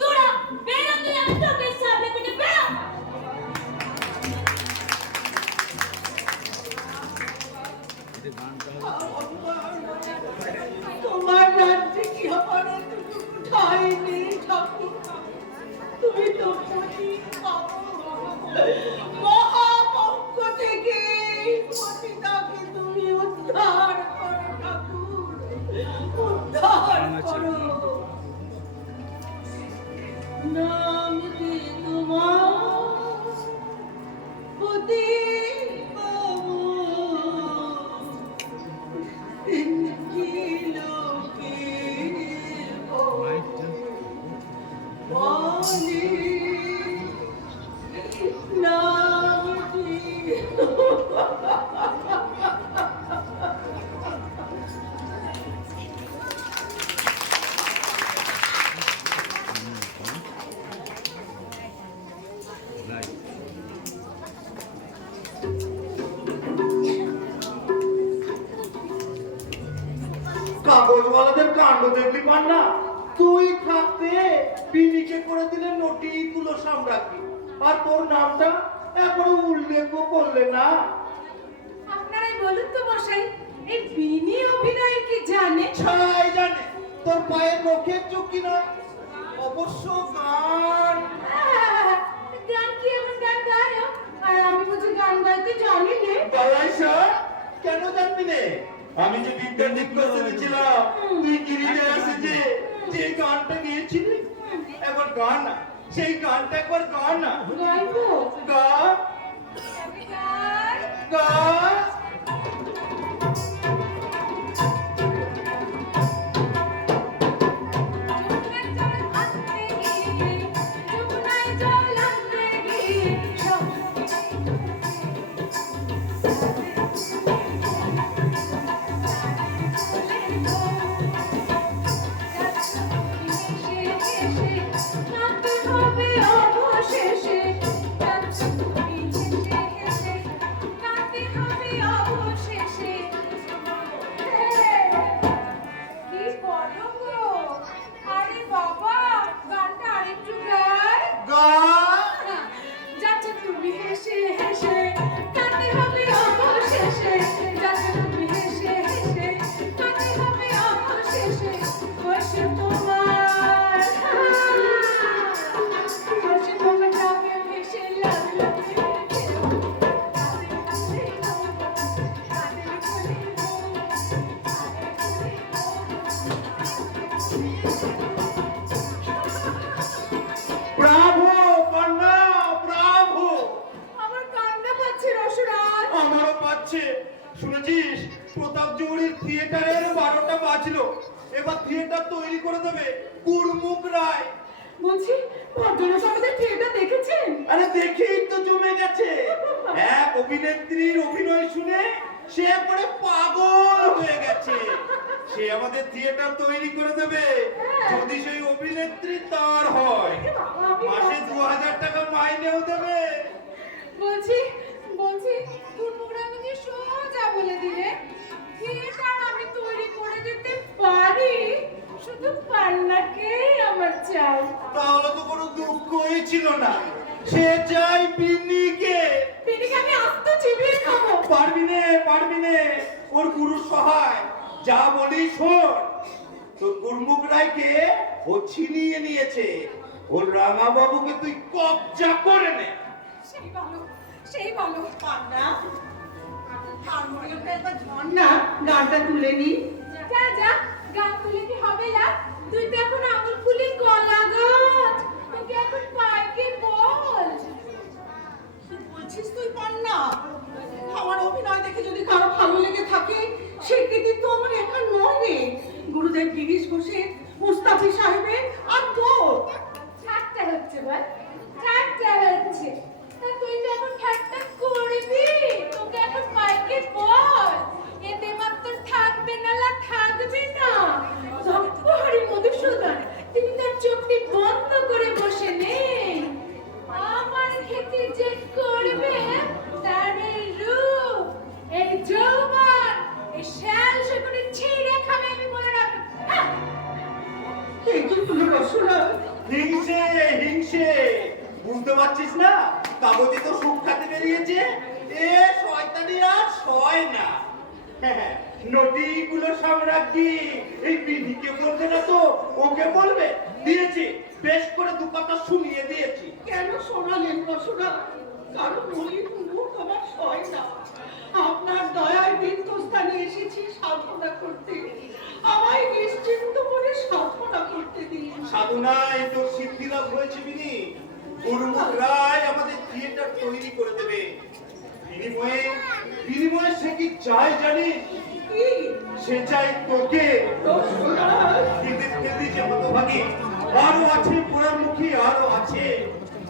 তোরা বেরো, তুই আমার চোখের সামনে থেকে বেরো। তোমার রাজ্যে কি আমার এতটুকু ঠাঁই নেই ঠাকুর? আমি তো পতি খাবো। মহাপক্ষ থেকে পতিতাকে তুমি উদ্ধার করো ঠাকুর, উদ্ধার করো। নাম দি তোমার পতি বাবু, কি লোকে বলে নাম দি। কাগজওয়ালাদের কাণ্ড দেখলি পান না? তুই থাকতে বিনিকে করে দিলে নটিকুলো সাম্রাজ্ঞী, আর তোর নামটা একবারও উল্লেখ করলে না। আপনারাই বলুন তো মশাই, এই বিনি অভিনয় কি জানে? ছাই জানে, তোর পায়ের নখের চোখ কিনা। অবশ্য গান গান কি এমন গান গায়? আর আমি বুঝি গান গাইতে জানি নে? বালাই স্যার, কেন জানবি নে? আমি যে বিদ্যার দিগ্গজে ছিলাম, তুই গিরিজে আসে যে গানটা গেয়েছিলি, একবার গান না, সেই গানটা একবার গান না। গাইবো? গা গাই। গা যমুনায় জল আনতে গিয়ে কাঁদতে হবে অবশেষে, কাঁদতে হবে অবশেষে। কি বলো গো? আরে বাবা, গানটা আরেকটু গায়। গা যাচ্ছ তুমি হেসে হেসে, কাঁদতে হবে অবশেষে। যাচ্ছ তুমি হেসে হেসে, কাঁদতে হবে অবশেষে। বসে তোমার বসে তোমার যাবে ভেসে লাগলো ব্রাভো কন্যা, ব্রাভো। আমার কান্না পাচ্ছে রসরাজ। আমারও পাচ্ছে। শুনেছিস, প্রতাপ জৌড়ির থিয়েটারের 12টা বাজলো। এবার থিয়েটার তৈরি করে দেবে গুরমুখ রায়। বলছি, ভদ্রলোক আমাদের থিয়েটার দেখেছেন? আরে দেখেই তো জমে গেছে। এক অভিনেত্রীর অভিনয় শুনে সে একবারে পাগল হয়ে গেছে। সে আমাদের থিয়েটার তৈরি করে দেবে যদি সেই অভিনেত্রী তার হয়। মাসে 2000 টাকা মাইনেও দেবে। বলছি বলছি গুরমুখরা আমাকে সোজা বলে দিলে থিয়েটার আমি তৈরি করে দিতে পারি, শুধু পান্নাকে আমার চাই। তাহলে তো কোনো দুঃখই ছিল না। সে চাই বিন্নিকে। বিনিকে আমি আস্ত চিবিয়ে খাবো। পারবি নে, ওর গুরু সহায়। যা বলি শোন, তোর গুরমুখ রায়কে ও ছিনিয়ে নিয়েছে। ওর রাঙা বাবুকে তুই কবজা করে নে। সেই ভালো পান্না। হারমোনিয়ামটা একবার ঝন না, গানটা তুলে নি। যা যা, গান তুলে কি হবে না? তুই তো এখন আঙুল ফুলি গলা গাছ, তোকে এখন পাইকে বল। কি বলছিস তুই পান্না? আমার অভিনয় দেখে যদি কারো ভালো লেগে থাকে, সেই কৃতিত্ব আমার একা নয় রে। গুরুদেব গিরিশ ঘোষের, মুস্তাফি সাহেবের আর তোর। ঠাট্টা হচ্ছে বল, ঠাট্টা হচ্ছে। তা তুই তো এখন ঠাট্টা করবি, তোকে এখন পাইকে বল। এতে মাত্র থাকবে না, থাকবে না। হরি মধুসূদন, তিনি তার চোখটি বন্ধ করে বসে নেই। আমার খেতে যে করবে, তার এই রূপ, এই যৌবন, এই শ্যাল শকুনি ছিঁড়ে খাবে, আমি বলে রাখি। এই কি তুই রসুলা? হিংসে বুঝতে পারছিস না? কাগজে তো সুখ খাতে বেরিয়েছে। এ শয়তানি আর সয় না। নটিগুলো সব রাখবি। এই বিধিকে বলবে না তো ওকে বলবে। দিয়েছি, বেশ করে দু কথা শুনিয়ে দিয়েছি। কেন শোনালেন রসনা? কারণ ওই মুখ আমার সয় না। আপনার দয়ায় তীর্থস্থানে এসেছি সাধনা করতে, আমায় নিশ্চিন্ত করে সাধনা করতে দিন। সাধনায় তোর সিদ্ধি লাভ হয়েছে বিনি। গুরুমুখ রায় আমাদের থিয়েটার তৈরি করে দেবে। বিনিময়ে সে কি চায় জানিস? কি? সে চাই তোকে। রসনা, যে হতভাগী আরো আছে, পোড়ামুখী আরো আছে।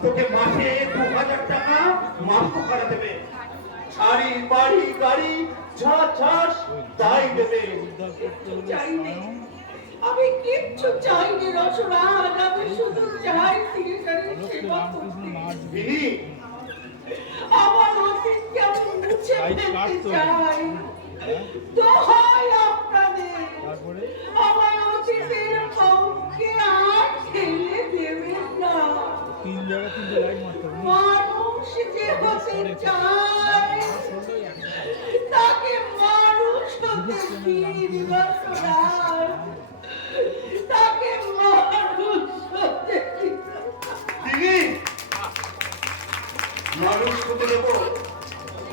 তোকে মাসে 2000 টাকা মাফ করা দেবে। শাড়ি বাড়ি গাড়ি যা চাস তাই দেবে। চাইনি, আমি কিচ্ছু চাইনি রসনা। আমি শুধু চাই থিয়েটারের সেবা করতে। বিনি, আমার অতীতকে আমি মুছে ফেলতে চাই। দোহাই আপনাদের, আমার অতীতের পাপকে আর ঠেলে দেবেন না। মানুষ যে হতে চায় তাকে মানুষ হতে দিন রসনা। তাকে মানুষ হতে দিন। বিনি, মানুষ হতে দেব।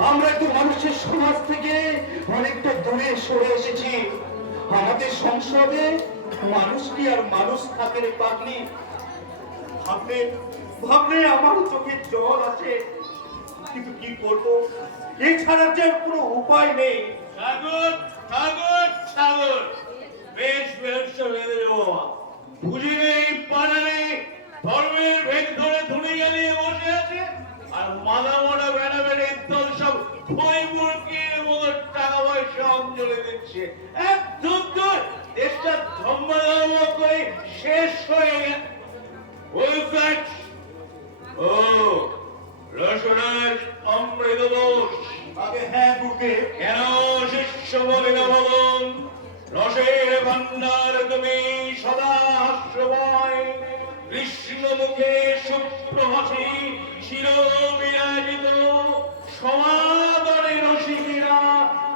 আমরা একটু মানুষের সমাজ থেকে অনেকটা দূরে সরে এসেছি। আমাদের সংসদে মানুষ কি আর মানুষ থাকে রে পাগলি? ভাবলে ভাবলে আমার চোখে জল আসে। কিন্তু কি করবো, এছাড়া যে কোনো উপায় নেই। সাগর সাগর সাগর বেশ বেশ বেঁধে যাবো। বুঝি নেই পানা নেই, ধর্মের ভেদ ধরে ধুনে গেলিয়ে বসে আছে আর মাথা মোটা বেড়া বেড়ে ইত্যাদি সব খই মুরগির মতো টাকা পয়সা অঞ্জলি দিচ্ছে। এক যুদ্ধ দেশটা ধর্ম করে শেষ হয়ে গেছে। ও রসনার অমৃত দোষ। আগে হ্যাঁ বুকে কেন শিষ্য বলে না বলুন? রসের ভান্ডার তুমি সদা হাস্যময়, কৃষ্ণ মুখে সুপ্রভাসী শির বিরাজিত, সমাদরে রসিকেরা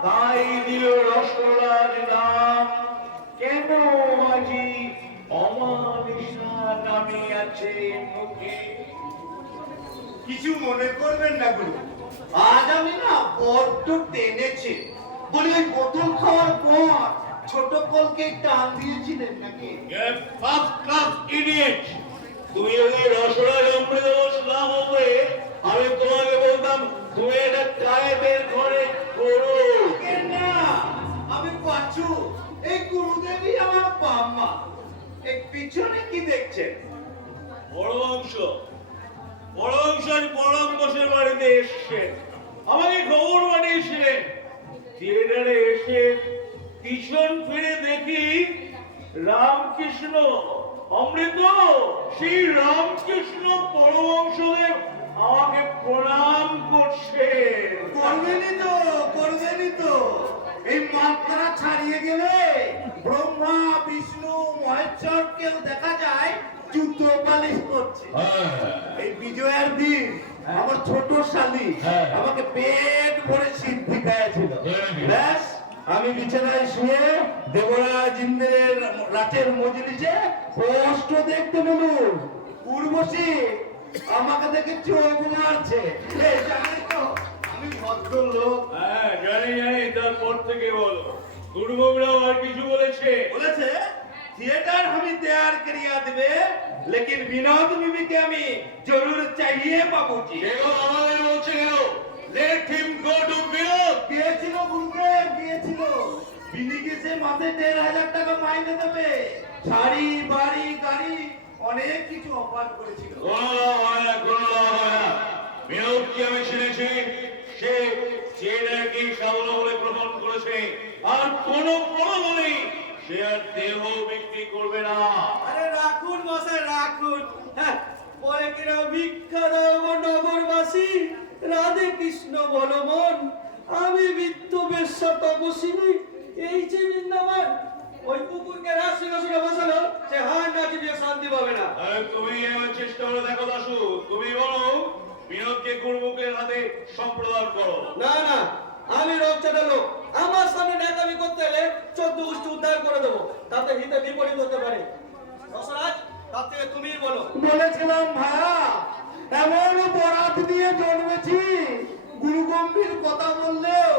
তাই দিল রসরাজ নাম। কেন আজি অমানিসা নামে আছে মুখে? কিছু মনে করবেন না গুরু, আজ আমি না বড্ড টেনেছি। বলি ওই বোতল খাওয়ার পর ছোট কলকে টান দিয়েছিলেন নাকি? First class idiot! তুমি যদি রসরাজ অমৃত দোষ না হবে, আমি তোমাকে বলতাম তুমি এটা কায়ে বের করে করো। না, আমি পাচ্ছু। এই গুরুদেবই আমার বাম্মা। এই পিছনে কি দেখছেন? বড় অংশ পরম বসের বাড়িতে এসছেন, আমাকে খবর পাঠিয়েছিলেন। থিয়েটারে এসে পিছন ফিরে দেখি রামকৃষ্ণ অমৃত, সেই রামকৃষ্ণ পরমহংসদেব আমাকে প্রণাম করছে। করবেনই তো। এই মাত্রা ছাড়িয়ে গেলে ব্রহ্মা বিষ্ণু মহেশ্বরকেও দেখা যায় জুতো পালিশ করছে। এই বিজয়ের দিন আমার ছোট শালী আমাকে পেট ভরে সিদ্ধি খাইয়েছিল। ব্যাস, আমি বিছানায় শুয়ে দেবরাজ ইন্দ্রের রাতের মজলিসে কষ্ট দেখতে বলুন। উর্বশী আমাকে দেখে চোখ মারছে। এই জানিস তো আমি ভদ্রলোক। হ্যাঁ জানি, তারপর থেকে বলো দুর্গমরাও আর কিছু বলেছে? थिएटर हमें तैयार करिया देवे, लेकिन विनोद बीबी के हमें जरूर चाहिए बाबूजी। देखो हमारे বলছে কেন? Let him go to Binod. গিয়েছিল গুরুদেব, গিয়েছিল। বিনিকে সে মাসে 15,000 টাকা মাইনে দেবে, শাড়ি বাড়ি গাড়ি অনেক কিছু অফার করেছিল। কোনো হয় না। বিনোদকে আমি শুনেছি সে থিয়েটারকে সাধনা বলে গ্রহণ করেছে, আর কোনো প্রলোভনে সে আর দেহ বিক্রি করবে না। আরে রাখুন মশাই রাখুন। হ্যাঁ, পরে কিনা বিখ্যাত নগরবাসী রাধে কৃষ্ণ বলমন, আমি বিত্ত বেশ্যা তপস্বিনী, এই যে বৃন্দাবন। ওই কুকুরকে রাশি বসালো, সে হার না চিবিয়ে শান্তি পাবে না। আরে তুমি এবার চেষ্টা করে দেখো দাশু, তুমি বলো বিনোদকে গুরুমুখের হাতে সম্প্রদান করো। না, আমি রক্তটা লোক, আমার সামনে নেতামি করতে এলে 14 গোষ্ঠী উদ্ধার করে দেবো, তাতে হিতে বিপরীত হতে পারে। রসরাজ, তার থেকে তুমিই বলো। বলেছিলাম ভাইয়া, এমন বরাত দিয়ে জন্মেছি, গুরু গম্ভীর কথা বললেও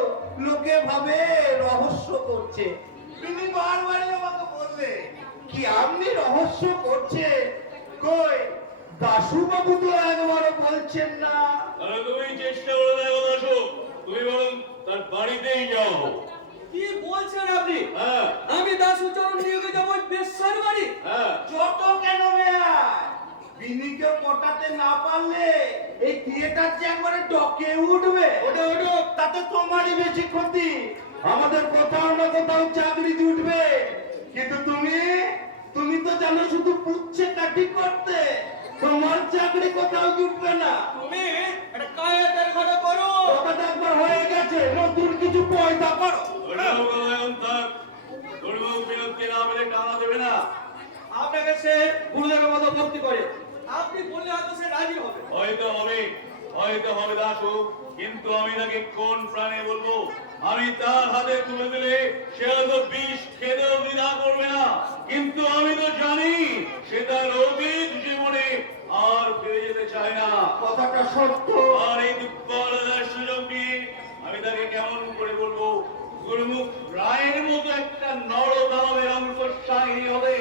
লোকে ভাবে রহস্য করছে। তিনি বারবারই আমাকে বললে কি আপনি রহস্য করছে, কই দাশু বাবু তো একবারও বলছেন না। আরে তুমি চেষ্টা করে দেখো দাশু, তুমি বরং তার বাড়িতেই যাও। কি বলছেন আপনি? হ্যাঁ আমি দাসুচরণ নিয়ে যাবো বেশ্যার বাড়ি? হ্যাঁ, যত কেন মেয়া বিনিকে পটাতে না পারলে এই থিয়েটার যে একবারে ডকে উঠবে। ওটা ওটা তাতে তোমারই বেশি ক্ষতি, আমাদের কোথাও না কোথাও চাকরি জুটবে। কিন্তু তুমি তো জানো শুধু পুচ্ছে কাটি করতে, তোমার চাকরি কোথাও জুটবে না। তুমি একটা কায়াতের কথা করো। কথাটা একবার হয়ে গেছে, নতুন কিছু পয়দা করো। ওটাও গলায়ন থাক, দুর্ভোগ বিরক্তি না বলে টানা দেবে না। আপনাকে সে গুরুদেবের মতো ভক্তি করে, আপনি বললে হয়তো সে রাজি হবে। হয়তো হবে দাশু, কিন্তু আমি তাকে কোন প্রাণে বলবো? আমি তার হাতে তুলে দিলে সে হয়তো বিষ খেতেও দ্বিধা করবে না, কিন্তু আমি তো জানি সে তার অতীত জীবনে আর ফিরে যেতে চায় না। কথাটা সত্য। আর এই দুর্বলতার সুযোগ নিয়ে আমি তাকে কেমন করে বলবো গুরুমুখ রায়ের মতো একটা নরদানবের অন্তঃসাহিনী হবে?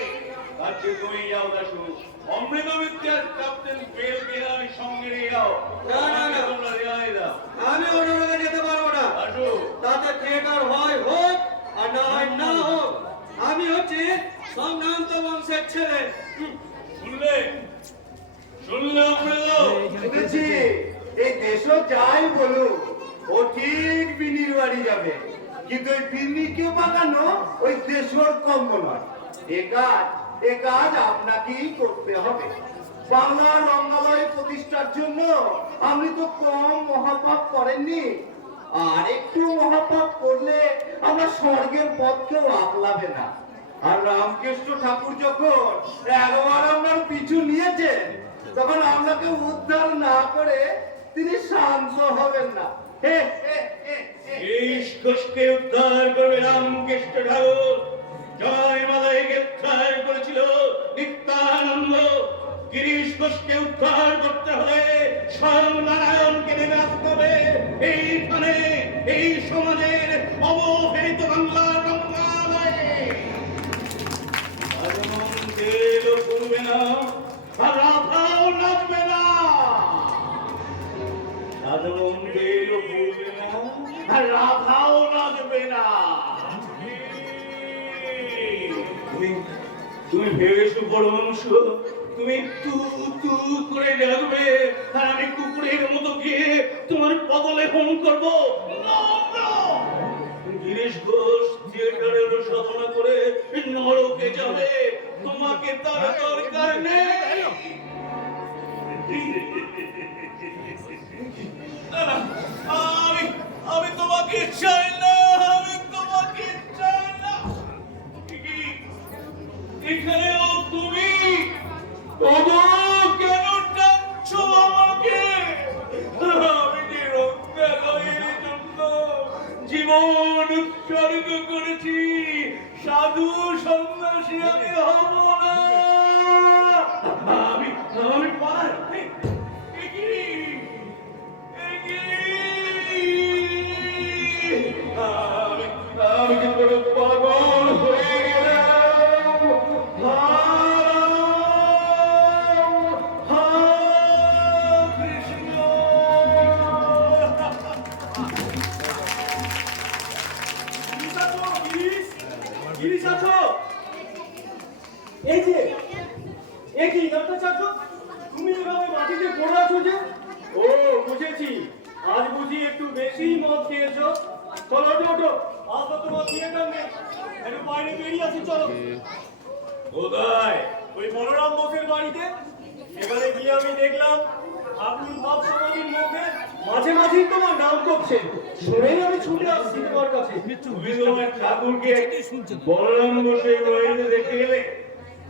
তার চেয়ে তুমি যাও দাশু, অমৃত বিদ্যার ক্যাপ্টেন বেলকে আমি সঙ্গে নিয়ে যাও। না, না, না। তোমরা রেহাই দাও। আমি অন্যভাবে যেতে পারবো না। দাশু, তাতে থিয়েটার হয় হোক আর না হয় না হোক, আমি হচ্ছি সম্ভ্রান্ত বংশের ছেলে। শুনলে অমৃত? শুনেছি এই দেশও যাই বলুক ও ঠিক বিনির বাড়ি যাবে, কিন্তু ওই বিনিকে বাগানো ওই দেশর কম্ব নয়। এ কাজ আপনাকেই করতে হবে। বাংলার রঙ্গালয় প্রতিষ্ঠার জন্য আপনি তো কম মহাপাপ করেননি, আর একটু মহাপাপ করলে আমরা স্বর্গের পথ কেউ আকলাবে না। আর রামকৃষ্ণ ঠাকুর যখন একবার আপনার পিছু নিয়েছেন, তখন আপনাকে উদ্ধার না করে তিনি শান্ত হবেন না। এই ঘোষকে উদ্ধার করবে রামকৃষ্ণ ঠাকুর। জয় মালাইকে উদ্ধার করেছিল নিত্যানন্দ। গিরিশ ঘোষকে উদ্ধার করতে হলে স্বয়ং নারায়ণকে নেমে আসতে হবে এইখানে, এই সমাজের অবহেলিত বাংলার রঙ্গালয়ে। রাজমন্দির করবে না, আর রাধাও নাচবে না। রাজমন্দির করবে না, আর রাধাও নাচবে না। তুমি ভেবেছো বড় মানুষ, তুমি তু তু করে ডাকবে আর আমি কুকুরের মতো গিয়ে তোমার বদলে ফোন করবো? গিরিশ ঘোষ থিয়েটারের সাধনা করে নরকে যাবে, তোমাকে তার দরকার নেই। আমি তোমাকে চাই না, আমি তোমাকে চাই না। এখানেও তুমি কেন ডাকছো আমাকে? আমি যে রঙ্গালয়ের জন্য জীবন উৎসর্গ করেছি, সাধু সন্ন্যাসী আমি হব না। আমি পার আমি কি করে পাগল হয়ে গেলাম? কৃষ্ণ গিরিশ আছো? এই যে একই ভট্টাচার্য, তুমি এভাবে মাটিতে পড়ে আছো যে? ও বুঝেছি, আজ বুঝি একটু বেশি মদ খেয়েছো। চলো ওঠো ওঠো, আজ তো তোমার থিয়েটার নেই, একটু বাইরে বেরিয়ে আসি। চলো। কোথায়? ওই বলরাম বোসের বাড়িতে। সেখানে গিয়ে আমি দেখলাম আপনি ভাব সমাধির মধ্যে মাঝে মাঝেই তোমার নাম করছে। শুনেই আমি ছুটে আসছি তোমার কাছে। তুমি তোমার ঠাকুরকে বলরাম বসে বাড়িতে দেখতে গেলে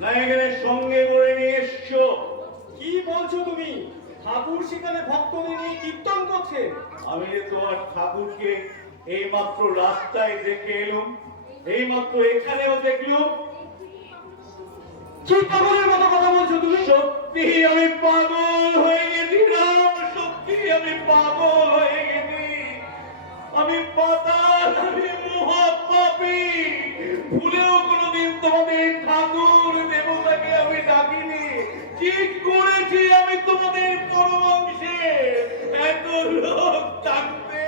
না এখানে সঙ্গে করে নিয়ে এসছো? কি বলছো তুমি? ঠাকুর সেখানে ভক্তদের নিয়ে কীর্তন করছে। আমি যে তোমার ঠাকুরকে এই মাত্র রাস্তায় দেখে এলুম, এই মাত্র এখানেও দেখলুম। কি পাগলের মতো কথা বলছো তুমি? সত্যি আমি পাগল হয়ে গেছি রাম, সত্যি আমি পাগল হয়ে গেছি। আমি পাতাল, আমি মহাপাপী। ভুলেও কোনোদিন তোমাদের ঠাকুর দেবতাকে আমি ডাকিনি। কি করেছি আমি তোমাদের পরমাংশে? এত লোক থাকতে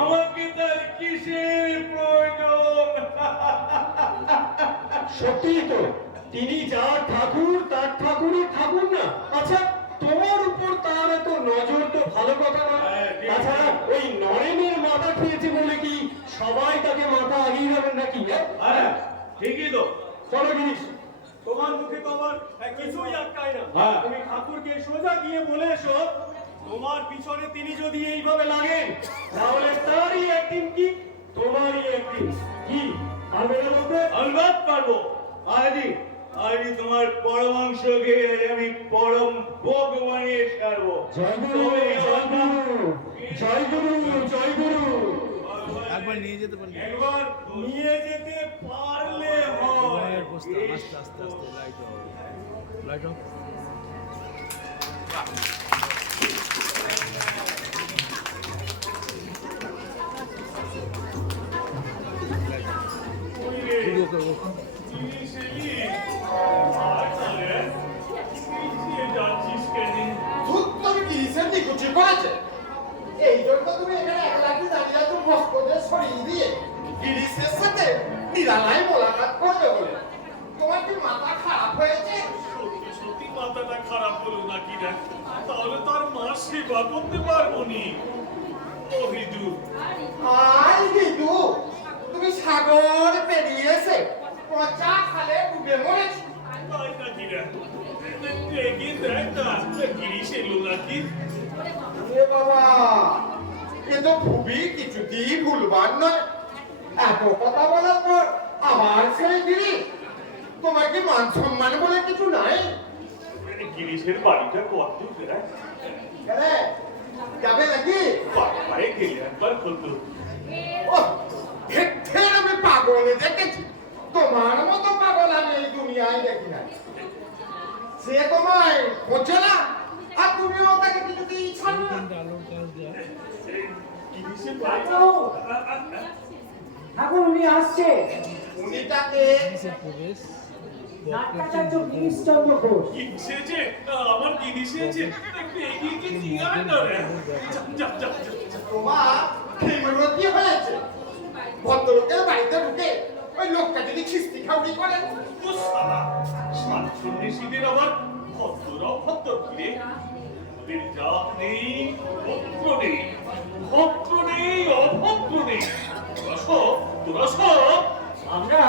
আমাকে তার কিসের প্রয়োজন? সত্যিই তো, তিনি যার ঠাকুর তার ঠাকুরই ঠাকুর না। আচ্ছা, তোমার উপর তার এত নজর তো ভালো কথা না। তাছাড়া ওই নরেনের মাথা খেয়েছে বলে কি সবাই তাকে মাথা আগিয়ে যাবেন নাকি? হ্যাঁ, ঠিকই তো। চলো জিনিস, তোমার মুখে তো আমার কিছুই আটকায় না। হ্যাঁ। তুমি ঠাকুরকে সোজা গিয়ে বলে এসো, তোমার পিছনে তিনি যদি এইভাবে লাগেন তাহলে তারই একদিন কি তোমারই একদিন। কি পারবে না বলতে? আলবাত পারবো। আজই আজই তোমার পরমাংশকে আমি পরম ভোগ বানিয়ে ছাড়বো। জয় গুরু, জয় গুরু, জয় গুরু, জয় গুরু। একবার নিয়ে যেতে পারলি? একবার নিয়ে যেতে পারলে হয়। আস্তে আস্তে আস্তে লাইট অফ, লাইট অফ। ধুত, তুমি গিরিশের নিকুচি করেছে। এই জন্য তুমি এখানে একলা কি দাঁড়িয়ে আছো ভক্তদের সরিয়ে দিয়ে গিরিশের সাথে নিরালায় মোলাকাত করবে বলে। তোমার কি মাথা খারাপ হয়েছে? সত্যি সত্যি মাথাটা খারাপ হলো নাকি রে? তাহলে তার মার সেবা করতে পারবো নি। ও হিদু, আই হিদু, তুমি সাগর পেরিয়ে এসে পচা খালে ডুবে মরেছো। তাই নাকি রে? এগিয়ে দেখ না, গিরিশ এলো নাকি? এ বাবা, এ তো খুবই কিছুতেই ভুলবার নয়। এত কথা বলার পর আবার ছেড়ে দিলি। তোমার কি মান সম্মান বলে কিছু নাই? গিরিশের বাড়িটা কত দূর রে? গেলে যাবে নাকি? বারে গেলে একবার বলতো। ও, ঢের আমি পাগল দেখেছি। তোমার মতো পাগল আমি এই দুনিয়ায় দেখি না। সে তোমায় হচ্ছে না, আর তুমিও তাকে কিছুতেই ছাড়ো না। গিরিশের বাড়ি ঠাকুর উনি আসছে। উনিটাকে নাট্যাচার্য গিরিশচন্দ্র ঘোষ। গিরিশেছে, আমার গিরিশেছে। একটু এগিয়ে কি জিগায় না রে? যা যা যা যা। তোমার ফিরতি হয়েছে। ভদ্রলোকের বাড়িতে ঢুকে ওই লোকটা যদি খিস্তি খাউড়ি করে। ও শালা, সাতচল্লিশীদের আবার ভদ্ররাও ভদ্র কিরে? ওদের জাত নেই, ভদ্র নেই, ভদ্র নেই, অভদ্র নেই। তোরা সব আমরা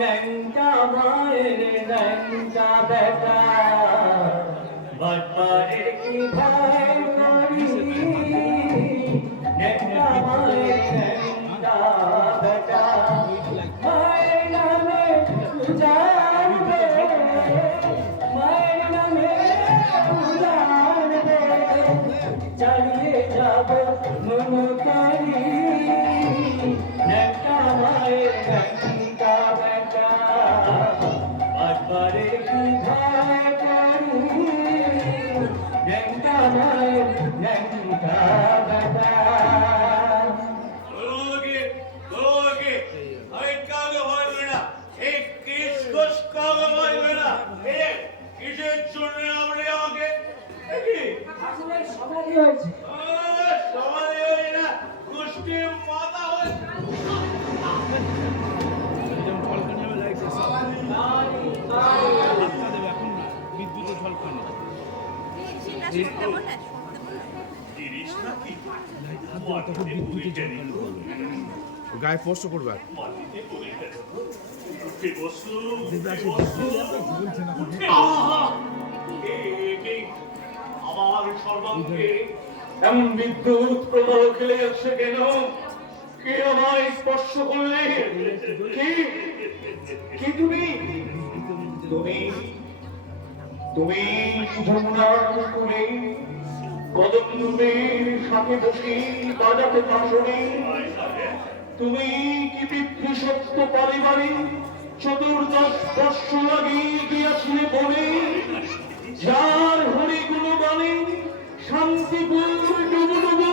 ন্যাংটা মায়ের ন্যাংটা বেটা, বাটপারে কি ভয় করি। ন্যাংটা মায়ের ন্যাংটা বেটা, মায়ের নামে জানবে, মায়ের নামে জানবে, চালিয়ে যাব মমতারি। ন্যাংটা মায়ের ন্যাংটা বেটা, বাটপারে কি ভয় করি। ন্যাংটা মায়ের ন্যাংটা বেটা। আসলে সমাধি হয়েছে। বিদ্যুতের ঝলকানি। গিরিশ নাকি? গায়ে স্পর্শ করবে। মাটিতে পড়ে গেছে। উঠে বসো, উঠে বসো। আমার সর্বাঙ্গে এমন বিদ্যুৎ প্রবাহ খেলে যাচ্ছে কেন? কে আমায় স্পর্শ করলে? কি কি তুমি? তুমি তুমি যমুনার কোলে কদমের সাথে বসে বাজাতে বাঁশরি, তুমি কি পিতৃ সত্য পরিবারে চতুর্দশ বর্ষ আগে গিয়াছিলে বলে, যার হরি গুণগানে শান্তিপুর ডুবুডুবু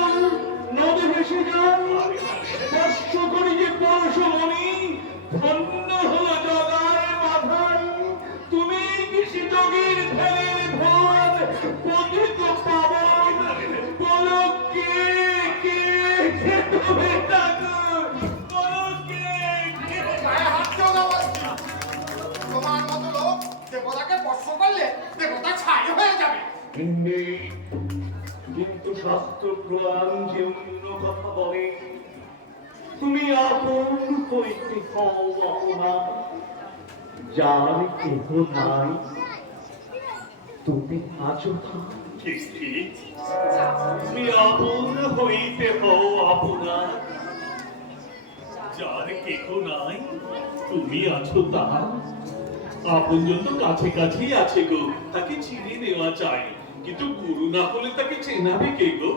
নদী ভেসে যায়, স্পর্শ করি যে পরশমণি ধন্য হলো জগার মাথায়, তুমি কৃষি যোগীর ধ্যানের ধন পতিত পাবন, বলো কে কে কে তুমি ঠাকুর, বলো কে কে। গায়ে হাত দিও না বলছি। তোমার মতো লোক দেবতাকে স্পর্শ করলে দেবতা ছাই হয়ে যাবে। কিন্তু শাস্ত্র পুরাণ যে অন্য কথা বলে, তুমি আপন হইতে হও আপনা, যার কেহ নাই তুমি আছো। ঠিক ঠিক, তুমি আপন হইতে হও আপনা, যার কেহ নাই তুমি আছো তার। আপনজন তো কাছে কাছেই আছে গো, তাকে চিনে নেওয়া যায়, কিন্তু গুরু না হলে তাকে চেনাবে কে গো?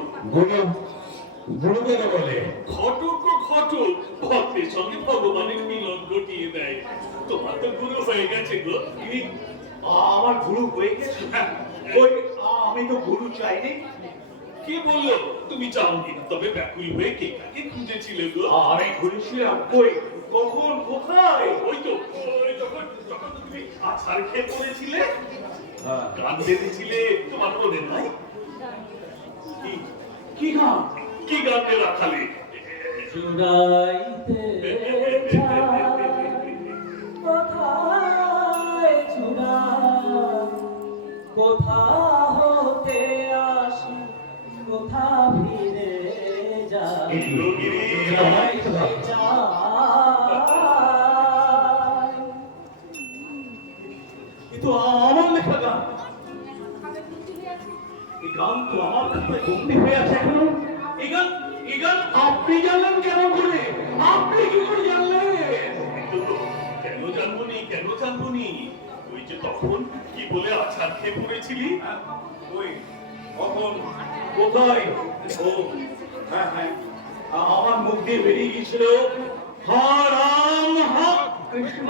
গুরু কেন বলে? ঘটক ও ঘটক ভক্তের সঙ্গে ভগবানের মিলন ঘটিয়ে দেয়। তোমার তো গুরু হয়ে গেছে গো। আমার গুরু হয়ে গেছে? ওই আমি তো গুরু চাইনি। কে বললো তুমি চাওনি? তবে ব্যাকুল হয়ে কে কাকে খুঁজেছিলে গো? আমি ঘুরেছিলাম। কই, কখন, কোথায়? ওই তো যখন যখন তুমি আছাড় খেয়ে পড়েছিলে, গান বেঁধেছিলে, তোমার মনে নাই? কি গান? কি গানকে রাখালে? চুড়াইতে কোথায় চুড়াই, কোথা হতে আসি, কোথা ফিরে যাই, চুড়াইতে যাই। এ তো আমার লেখা গান। এই গান তো আমার খাতায় বন্দী হয়ে আছে এখনো। এই গান আপনি জানলেন কেমন করে? আপনি কি করে জানলেন? কেন জানবো নি, কেন জানবো নি? ওই যে তখন কি বলে আছাড় খেয়ে পড়েছিলি? ওই কখন, কোথায়? ও হ্যাঁ হ্যাঁ, আমার মুখ দিয়ে বেরিয়ে গিয়েছিল হা রাম হা কৃষ্ণ।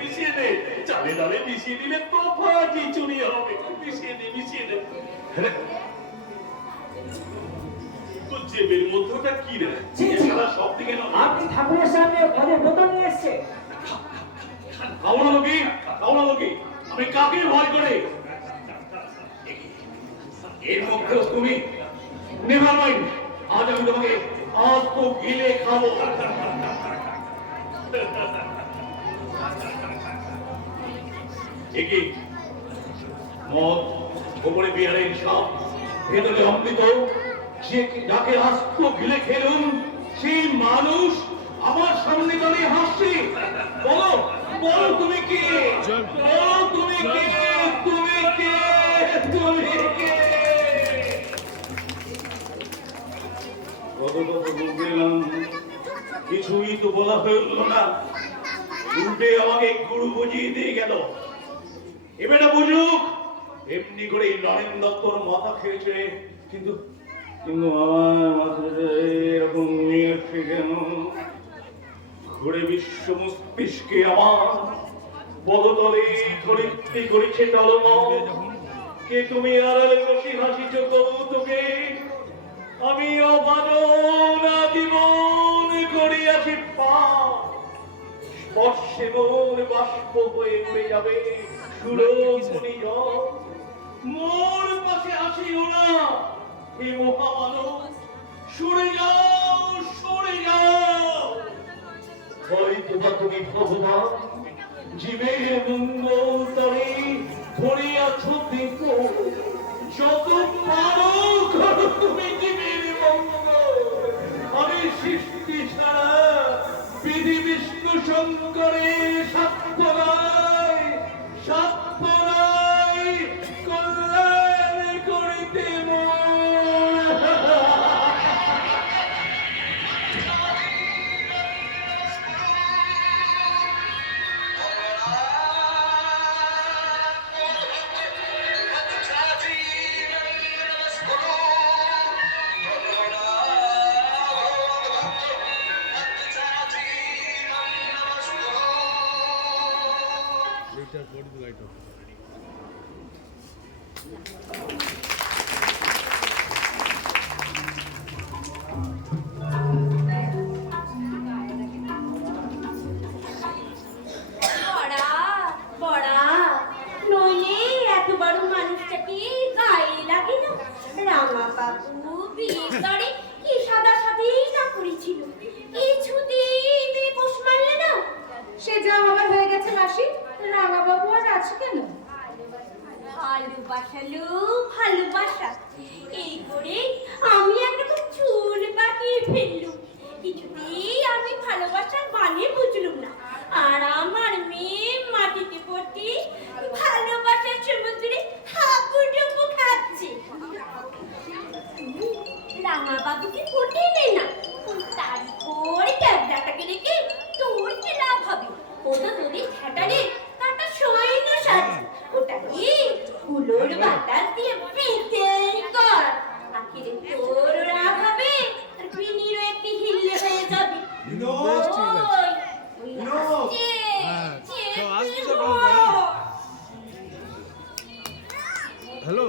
মিশিয়ে দে চালে ডালে মিশিয়ে দিলে তফা খিচুড়ি হবে। মিশিয়ে দে। তো জেবের মধ্যে ওটা কি রে? সব দিকে না। আপনি ঠাকুরের সামনে মদের বোতল নিয়ে এসছে। কাউনা লোকি আমি কাকে ভয় করে? এর মধ্যেও তুমি নেভার মাইন্ড, আজ আমি তোমাকে আজ তো গিলে খাবো। একই মদ, ওপরে বিয়ারের সাপ, ভেতরে অমৃত, যে যাকে আস্ত গিলে খেলুম সেই মানুষ আমার সামনে দাঁড়িয়ে হাসছে। বলো বলো তুমি কে? বলো তুমি কে? তুমি কে? তুমি কে? কত বলতে গেলাম, কিছুই তো বলা হলো না। উল্টে আমাকে গুরু বুঝিয়ে দিয়ে গেল। এবারে বুঝুক এমনি করে নরেন দত্তর মাথা খেয়েছে, কিন্তু আমার মাথাটা এরকম নিয়ে এসে কেন? ঘুরে বিশ্ব মস্তিষ্কে আমার পদতলে ধরিত্রী করেছে টলমল। কে তুমি আড়ালে বসে হাসিছ কৌতুকে? আমি অবাদন জীবন করিয়াছি পা, স্পর্শে মোর বাষ্প হয়ে উড়ে যাবে সুরমণি জল। মোর পাশে আসিও না হে মহামানব, সরে যাও, সরে যাও। হয়তো বা তুমি ভগবান জীবের মঙ্গল তরে ধরিয়াছ দেখো, যত পারো করো তুমি জীবের মঙ্গল। আমি সৃষ্টি ছাড়া বিধি বিষ্ণু শঙ্করের সাক্ষ্য নাই, সাক্ষ্য নাই কল্যাণ করিতে এইটার পরে তো লাইট অফ বড়া বড়া নইলে এত বড় মানুষটাকে গায়ে লাগে না। রাঙা বাবু বিয়ে করে কি সাদা সাদাই না করেছিল, কিছুতেই বেপোষ মারলে না। সে যা হবার হয়ে গেছে মাসি, রাঙা বাবু আর আছে কেন? ভালোবাসালো ভালোবাসা, এই করে আমি একটা চুল পাকিয়ে ফেললুম। কিছুতেই আমি ভালোবাসার মানে বুঝলুম না। আর আমার মেয়ে মাটিতে পড়তে ভালোবাসার সমুদ্রে হাবুডুবু খাচ্ছে। রাঙা বাবুকে পড়তে নেই না, তারপর ক্যাবলাটাকে রেখে তোর কি লাভ হবে? ও তো তোদের ঠেটারে কাটা সয় না সাজ, ওটাকে কুলোর বাতাস দিয়ে পেতেই কর। আখিরে তোর রাগ হবে আর পিনিরও একটি হিল্লে হয়ে যাবে। বেশ ঠিক আছে। ওই No! আসছে, তো আসবে চেপে তো ধর। হ্যালো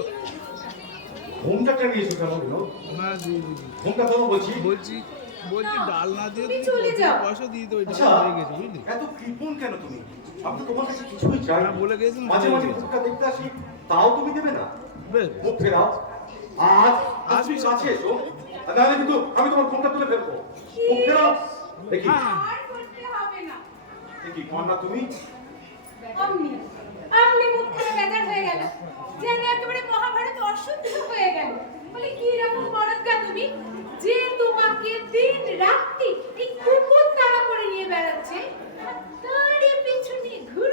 ঘুমটা কেন এসো কেন বিনোদ? না দিয়ে দিবি ঘুমটা কেন বলছি? বলছি ডাল না দিয়ে তুমি চলে যাও। পয়সা দিয়ে তো আচ্ছা, ডাল হয়ে গেছে বুঝলি এত কৃপণ কেন তুমি? আমি তো তোমার কাছে কিছুই চাই না। না, বলে গেছিলাম, মাঝে হয়ে মাঝে গেছে। মুখটা দেখতে আসি, তাও তুমি দেবে না। বেশ মুখ ফেরাও। আজ আসবি তুমি কাছে এসো, আর নাহলে কিন্তু আমি তোমার ঘুমটা তুলে ফেলবো। মুখ ফেরাও। দেখি আর করতে হবে না। দেখি কন্যা তুমি অমনি অমনি মুখ থেকে বেজার হয়ে গেল, যেন একেবারে মহাভারত অশুদ্ধ হয়ে গেল। বলে কি রকম মরদগা তুমি, যে তোমাকে দিন রাত্রি এই কুকুর তাড়া করে নিয়ে বেড়াচ্ছে, তারই পিছনে ঘুর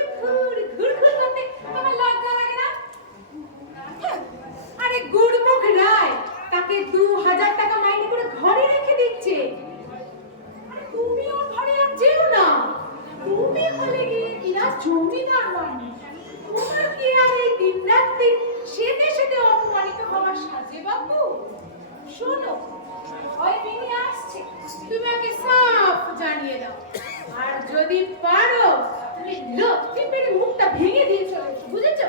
ঘুর করতে আমার লজ্জা লাগে না? হ্যাঁ, আরে গুড়মুখ রায় তাকে 2000 টাকা মাইনে করে ঘরে রেখে দিচ্ছে। আরে তুমি ওর ঘরে আর যেও না, তুমি হলে গিয়ে কিনা জমিদার মানুষ। তোমার কি আর এই দিন রাত্রি সেদে সেদে অপমানিত হওয়ার সাজে বাবু? শোনো, ওই মিনি আসছে, তুমি ওকে সাফ জানিয়ে দাও। আর যদি পারো তুমি লক্ষ্মী পেরে মুখটা ভেঙে দিয়ে চলে এসো, বুঝেছো?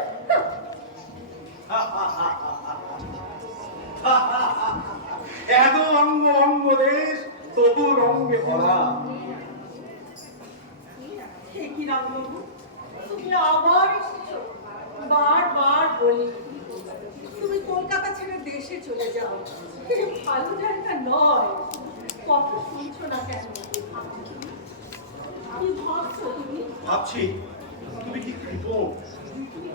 এত অঙ্গ অঙ্গ দেশ তবু রঙ্গে ভরা। কি রামবাবু, তুমি আবার এসেছো? বারবার বলি তুমি কলকাতা ছেড়ে দেশে চলে যাও, এই ভালো জায়গা নয়। কথা শুনছো না কেন? কি ভাবছো তুমি? ভাবছি তুমি কি কৃপণ,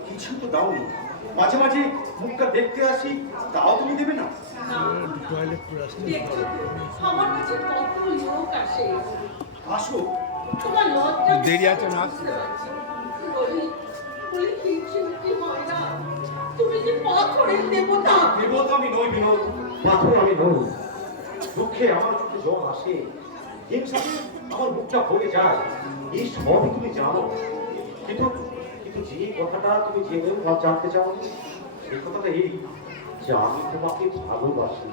কিছু তো দাওনি। মাঝে মাঝে মুখটা দেখতে আসি, তাও তুমি দেবে না। টয়লেট করে আসতে দেখছো তো, আমার কাছে কত লোক আসে, আসো, তোমার লজ্জা দেরি আছে না? বলি বলি কি হয় না? তুমি যে পাথরের দেবতা। বিনোদ আমি নই, বিনোদ পাথর আমি নই। দুঃখে আমার চোখে জল আসে, হিংসাতে আমার মুখটা ভরে যায়, এই সবই তুমি জানো। কিন্তু কিন্তু যে কথাটা তুমি জেনেও জানতে চাও, সেই কথাটা এই যে আমি তোমাকে ভালোবাসি।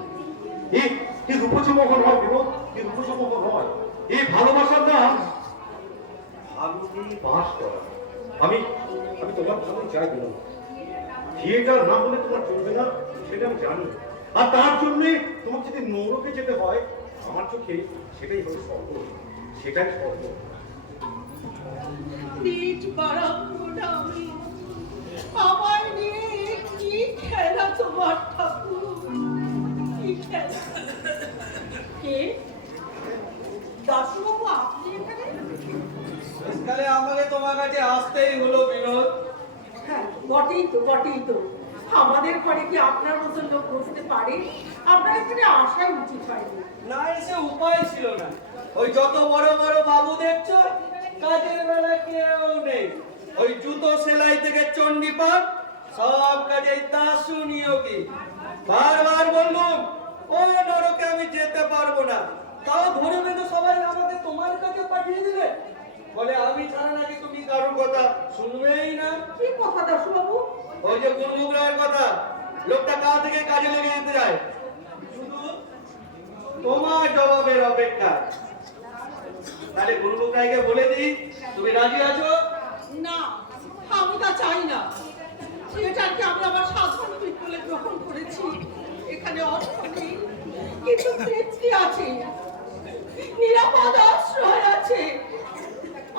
এই রূপচমোহন হয় বিনোদ, এই রূপচমোহন হয়। এই ভালোবাসার নাম ভালোতে বাস করা। আমি আমি তোমার ভালোই চাই বিনোদ। থিয়েটার না হলে তোমার চলবে না, সেটা আমি জানি। আর তার জন্য তোমার যদি নরকে যেতে হয়, আমার চোখে সেটাই হলো স্বর্গ, সেটাই স্বর্গ। নিজ বারাঙ্গনা আমি, আমায় নিয়ে কি খেলা তোমার ঠাকুর, কি খেলা? কে? দাশুবাবু আপনি এখানে? আজকালে আমাকে তোমার কাছে আসতেই হলো বিনোদ। হ্যাঁ, বটেই তো বটেই তো। আমাদের ঘরে কি আপনার মতন লোক বসতে পারে? আপনার এখানে আসাই উচিত হয়নি। না এসে উপায় ছিল না। ওই যত বড় বড় বাবু দেখছো, কাজের বেলা কেউ নেই। ওই জুতো সেলাই থেকে চণ্ডীপাঠ সব কাজে দাসু নিয়োগী। বারবার বললুম ও নরকে আমি যেতে পারবো না, তাও ধরে বেঁধে সবাই আমাকে তোমার কাছে পাঠিয়ে দিলে। বলে আমি ছাড়া নাকি তুমি কারোর কথা শুনবেই না। কি কথা দাশুবাবু? ওই যে গুরমুখ রায়ের কথা, লোকটা কাল থেকে কাজে লেগে যেতে যায়, শুধু তোমার জবাবের অপেক্ষা। তাহলে গুরমুখ রায়কে বলে দিই তুমি রাজি আছো? না, আমি কিন্তু তৃপ্তি আছে, নিরাপদ আশ্রয় আছে।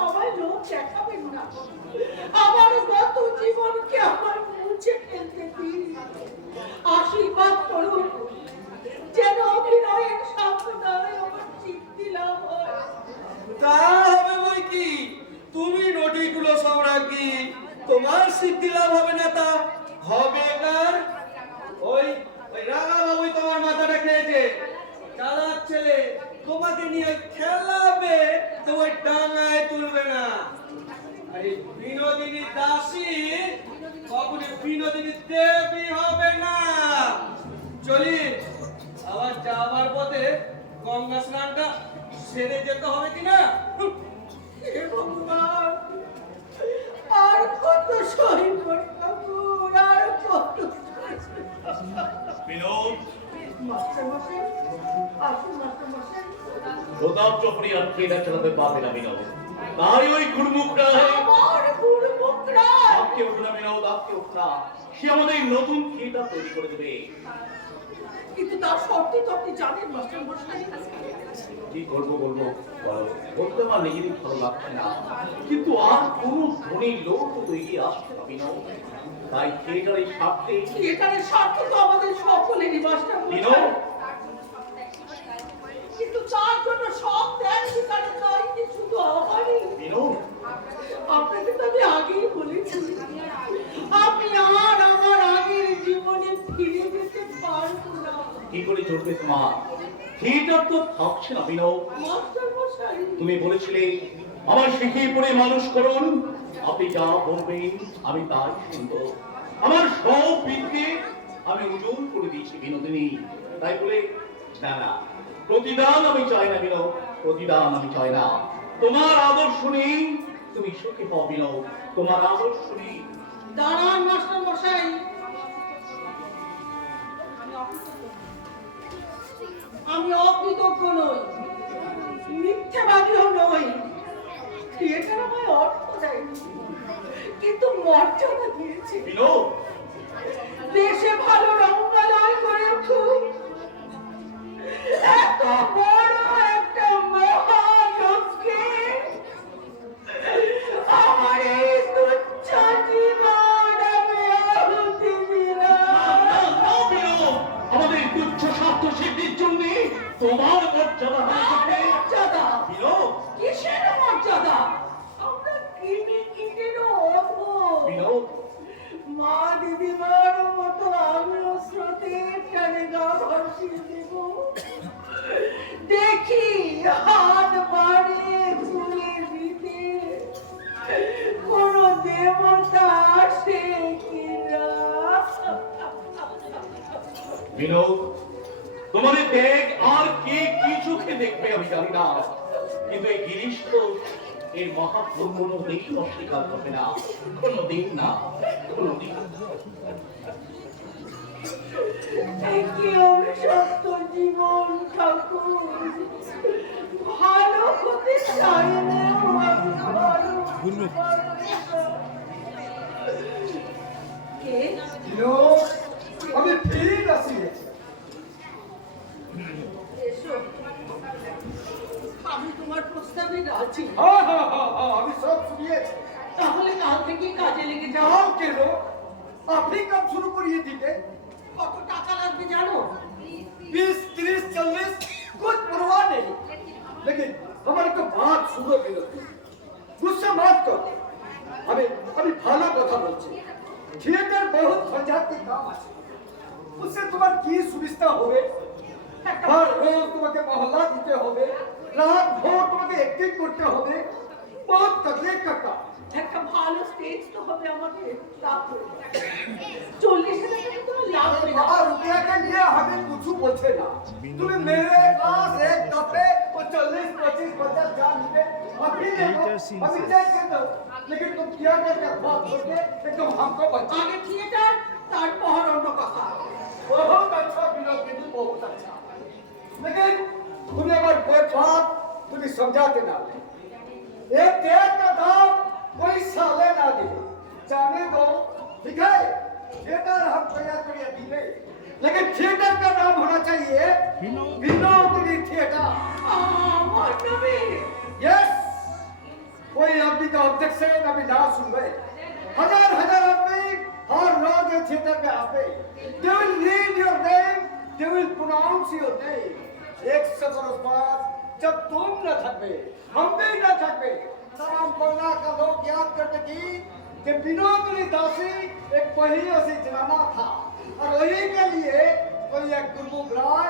আমায় লোক দেখাবেন না, আমার গত জীবনকে আমার মুছে ফেলতে দিন। আশীর্বাদ করুন যেন অভিনয়ের সাধনায় আমার তৃপ্তি লাভ হয়। তা হবে বই কি, তুমি নদীগুলো সম্রাজ্ঞী, তোমার সিদ্ধি লাভ হবে না তা হবে কার? ওই রাঙা বাবুই তোমার মাথাটা খেয়েছে, চালাক ছেলে, তোমাকে নিয়ে খেলাবে তো ওই ডাঙায় তুলবে না। আরে বিনোদিনী দাসী কখনো বিনোদিনী দেবী হবে না। চলি, আবার যাবার পথে গঙ্গা স্নানটা সেরে যেতে হবে কিনা? হে ভগবান, আর কত সহিব ঠাকুর, আর কত বিনোদ, মাস্টারমশাই, আসুন মাস্টারমশাই। প্রতাপ চক্রী আর ট্রেনার চালাতে পারবে না বিনোদ, তাই ওই গুরমুখরা আমার গুরুমুখরা আপকে উঠনা বিনোদ, আপকে উঠনা, সে আমাদের নতুন থিয়েটার তৈরি করে দেবে। কিন্তু তার শর্ত তো আপনি জানেন মাস্টারমশাই। কি করবো বলবো, বলো, বলতে আমার নিজেরই ভালো লাগছে না, কিন্তু আর কোন ধনী লোক তো তৈরি আসছে না বিনোদ, তাই থিয়েটারের স্বার্থে থিয়েটারের স্বার্থ তো আমাদের সকলেরই মাস্টারমশাই। বিনোদ, কিন্তু তার জন্য সব ত্যাগ স্বীকারের দায়িত্ব শুধু আমারই। বিনোদ, আপনাকে তো আমি আগেই বলেছি, আমি আর আমার আগের জীবনে ফিরে যেতে পারবো না। কি করে চলবে তোমার থিয়েটার? তো থাকছে না বিনোদ। মাস্টারমশাই, তুমি বলেছিলে আমার শিখিয়ে পড়ে মানুষ করুন, আপনি যা বলবেন আমি তাই শুনবো। আমার সব বিদ্যে আমি উজুর করে দিয়েছি বিনোদিনী, তাই বলে না না, প্রতিদান আমি চাই না বিনোদ, প্রতিদান আমি চাই না। তোমার আদর্শ নেই, তুমি সুখে পাও বিনোদ, তোমার আদর্শ নেই। দাঁড়ান মাস্টারমশাই, আমি অকৃতজ্ঞ নই, মিথ্যাবাদীও নই। থিয়েটার আমায় অর্থ দেয়নি, কিন্তু মর্যাদা দিয়েছে। বিনোদ, দেশে ভালো রঙ্গালয় করে উঠুক, এত বড় একটা মহালোককে আমার এই তুচ্ছ জীবন আমি আহুতি দিলাম। আমাদের তুচ্ছ স্বার্থ সিদ্ধির জন্য তোমার মর্যাদা মর্যাদা? বিনোদ, কিসের মর্যাদা? আমরা কিনে কিনেরও অধম। বিনোদ, মা দিদিমার মতো আমিও স্রোতের টানে গা ভাসিয়ে দেব। দেখি হাত বাড়ে ফুলে দিতে কোন দেবতা আসে কিনা। বিনোদ, তোমাদের ত্যাগ আর কে কি চোখে দেখবে আমি জানি না, কিন্তু এই গিরিশ তো এর মহাপ্রভু কোনোদিন অস্বীকার করবে না, কোনোদিন না, কোনোদিন। কি অভিশপ্ত জীবন ঠাকুর, ভালো হতে চাইলেও আমি ভালো হতে পারবো না। কে? আমি ঠিক আছি। এসো, আমি তোমার প্রস্তাবে রাজি। আমি সব শুনিয়েছি। তাহলে কাল থেকে কাজে লেগে যাও। যাও কেন? আপনি কাজ শুরু করিয়ে দিতে। কত টাকা লাগবে জানো? 20, 30, 40 कुछ परवाह नहीं, लेकिन हमारे को बात सुनो बिलोती, गुस्सा मत करो। अभी ভালো কথা বলছি। থিয়েটার বহুত ঝঞ্ঝাটি কাম আছে, उससे তোমার কি সুবিধা হবে? হর রোজ তোমাকে মহল্লা দিতে হবে, রাত ভোর তোমাকে অ্যাক্টিং করতে হবে, বহুত তকলিফ का काम। একটা ভালো স্টেজ তো হবে আমাকে। তারপরে 40,000 টাকা তো লাগবে না। और रुपया के लिए हमें कुछ बोलते ना, तुम्हें मेरे पास एक दफे वो 40, 25, 50 जान दे अभी ले लो, अभी चेक कर दो, लेकिन तुम क्या करके बात करके एकदम हमको बचा। আগে থিয়েটার, তারপর অন্য কথা। बहुत अच्छा विनोदी, बहुत अच्छा, लेकिन तुम्हें अगर कोई बात तुम्हें समझाते ना, एक देर का दाम कोई साले ना दे, जाने दो, ठीक है? थिएटर हम तैयार करिए दिले, लेकिन थिएटर का नाम होना चाहिए विनोदिनी थिएटर। यस, कोई आदमी का ऑब्जेक्शन अभी ना सुन गए। हजार हजार आदमी हर रोज ये थिएटर में आते। They will read your name, they will pronounce your name। 100 बरस बाद जब तुम न थकबे, हम भी न थकबे, तमाम कोयला का लोग याद करने कि विनोदिनी दासी एक पहियों से जनाना था और वही के लिए कोई एक गुरमुख राय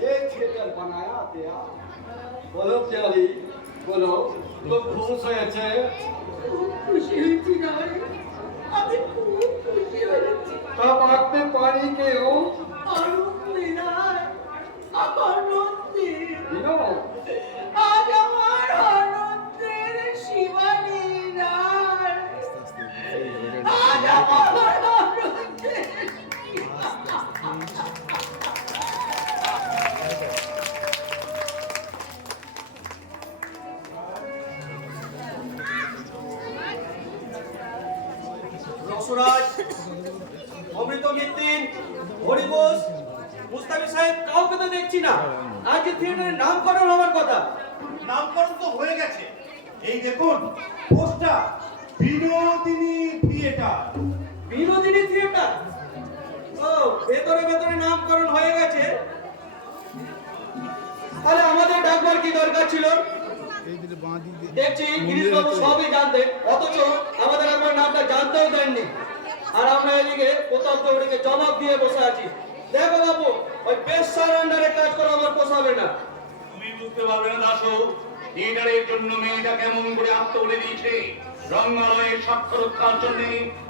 ये थिएटर बनाया दिया। बोलो प्यारी, बोलो तुम खुश है? अच्छे খুশি হয়েছি নাই, আমি খুব খুশি হয়েছি। तब आँख में पानी के हो আনন্দে নাই, আমার নন্দে, विनोद। আজ আমার আনন্দের সীমানি নাই। আজ আমার আনন্দের রসরাজ, অমৃত মিত্তিন, হরিবোস, মুস্তাফি সাহেব কাউকে তো দেখছি না। আজ যে থিয়েটারের নামকরণ হওয়ার কথা। নামকরণ তো হয়ে গেছে। এই দেখুন poster, Binodini theatre. Binodini theatre. ও, ভেতরে ভেতরে নামকরণ হয়ে গেছে। তাহলে আমাদের ডাকবার কি দরকার ছিল? দেখছি গিরিশবাবু সবই জানতেন, অথচ আমাদের একবার নামটা জানতেও দেননি। আর আমরা এদিকে কোথাও তো ওদিকে জবাব দিয়ে বসে আছি। দেখো বাবু, ওই পেশার আন্ডারে কাজ করা আমার পোষাবে না। তুমি বুঝতে পারবে না দাসু, থিয়েটারের জন্য মেয়েটা কেমন করে আত্মবলি দিয়েছে। রঙ্গালয়ের স্বার্থ রক্ষার জন্য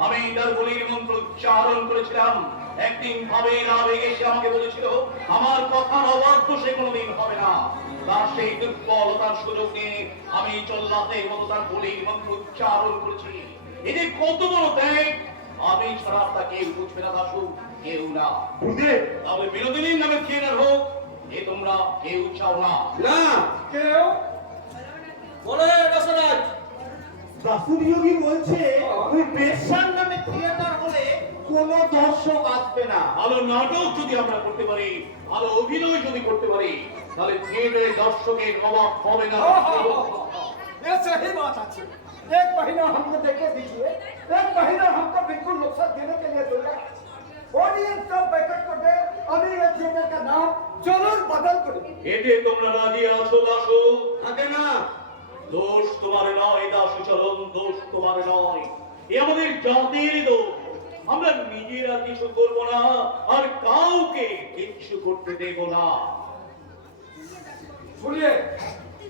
আমি তার বলির মন্ত্র উচ্চারণ করেছিলাম। একদিন ভাবে আবেগে এসে আমাকে বলেছিল আমার কথার অবাধ্য সে কোনোদিন হবে না। তার সেই দুর্বলতার সুযোগ নিয়ে আমি চল্লাতের মতো তার বলির মন্ত্র উচ্চারণ করেছি। এদের কত বড় ত্যাগ, আমি ছাড়া তা কেউ বুঝবে না দাসু, কেউ না। তাহলে বিনোদিনীর নামে থিয়েটার হোক, এ তোমরা কেউ চাও না। না, কেউ বলে রসরাজ। দাসুরিয়োগী বলছে ওই পেশার নামে থিয়েটার হলে কোনো দর্শক আসবে না। ভালো নাটক যদি আমরা করতে পারি, ভালো অভিনয় যদি করতে পারি, তাহলে থিয়েটারে দর্শকের অভাব হবে না। ये सही बात है। एक महीना हमको देके दीजिए, एक महीना हमको बिल्कुल रुखसत देने के लिए दूंगा। ऑडियंस सब बैकअप कर दे, अभी ये थिएटर का नाम जरूर बदल करो। এতে তোমরা রাজি আছো দাসু? আগে না, দোষ তোমার নয় দাসু চরণ, দোষ তোমার নয়, এ আমাদের জাতির দোষ। আমরা নিজেরা কিছু করবো না আর কাউকে কিছু করতে দেব না। सुनिए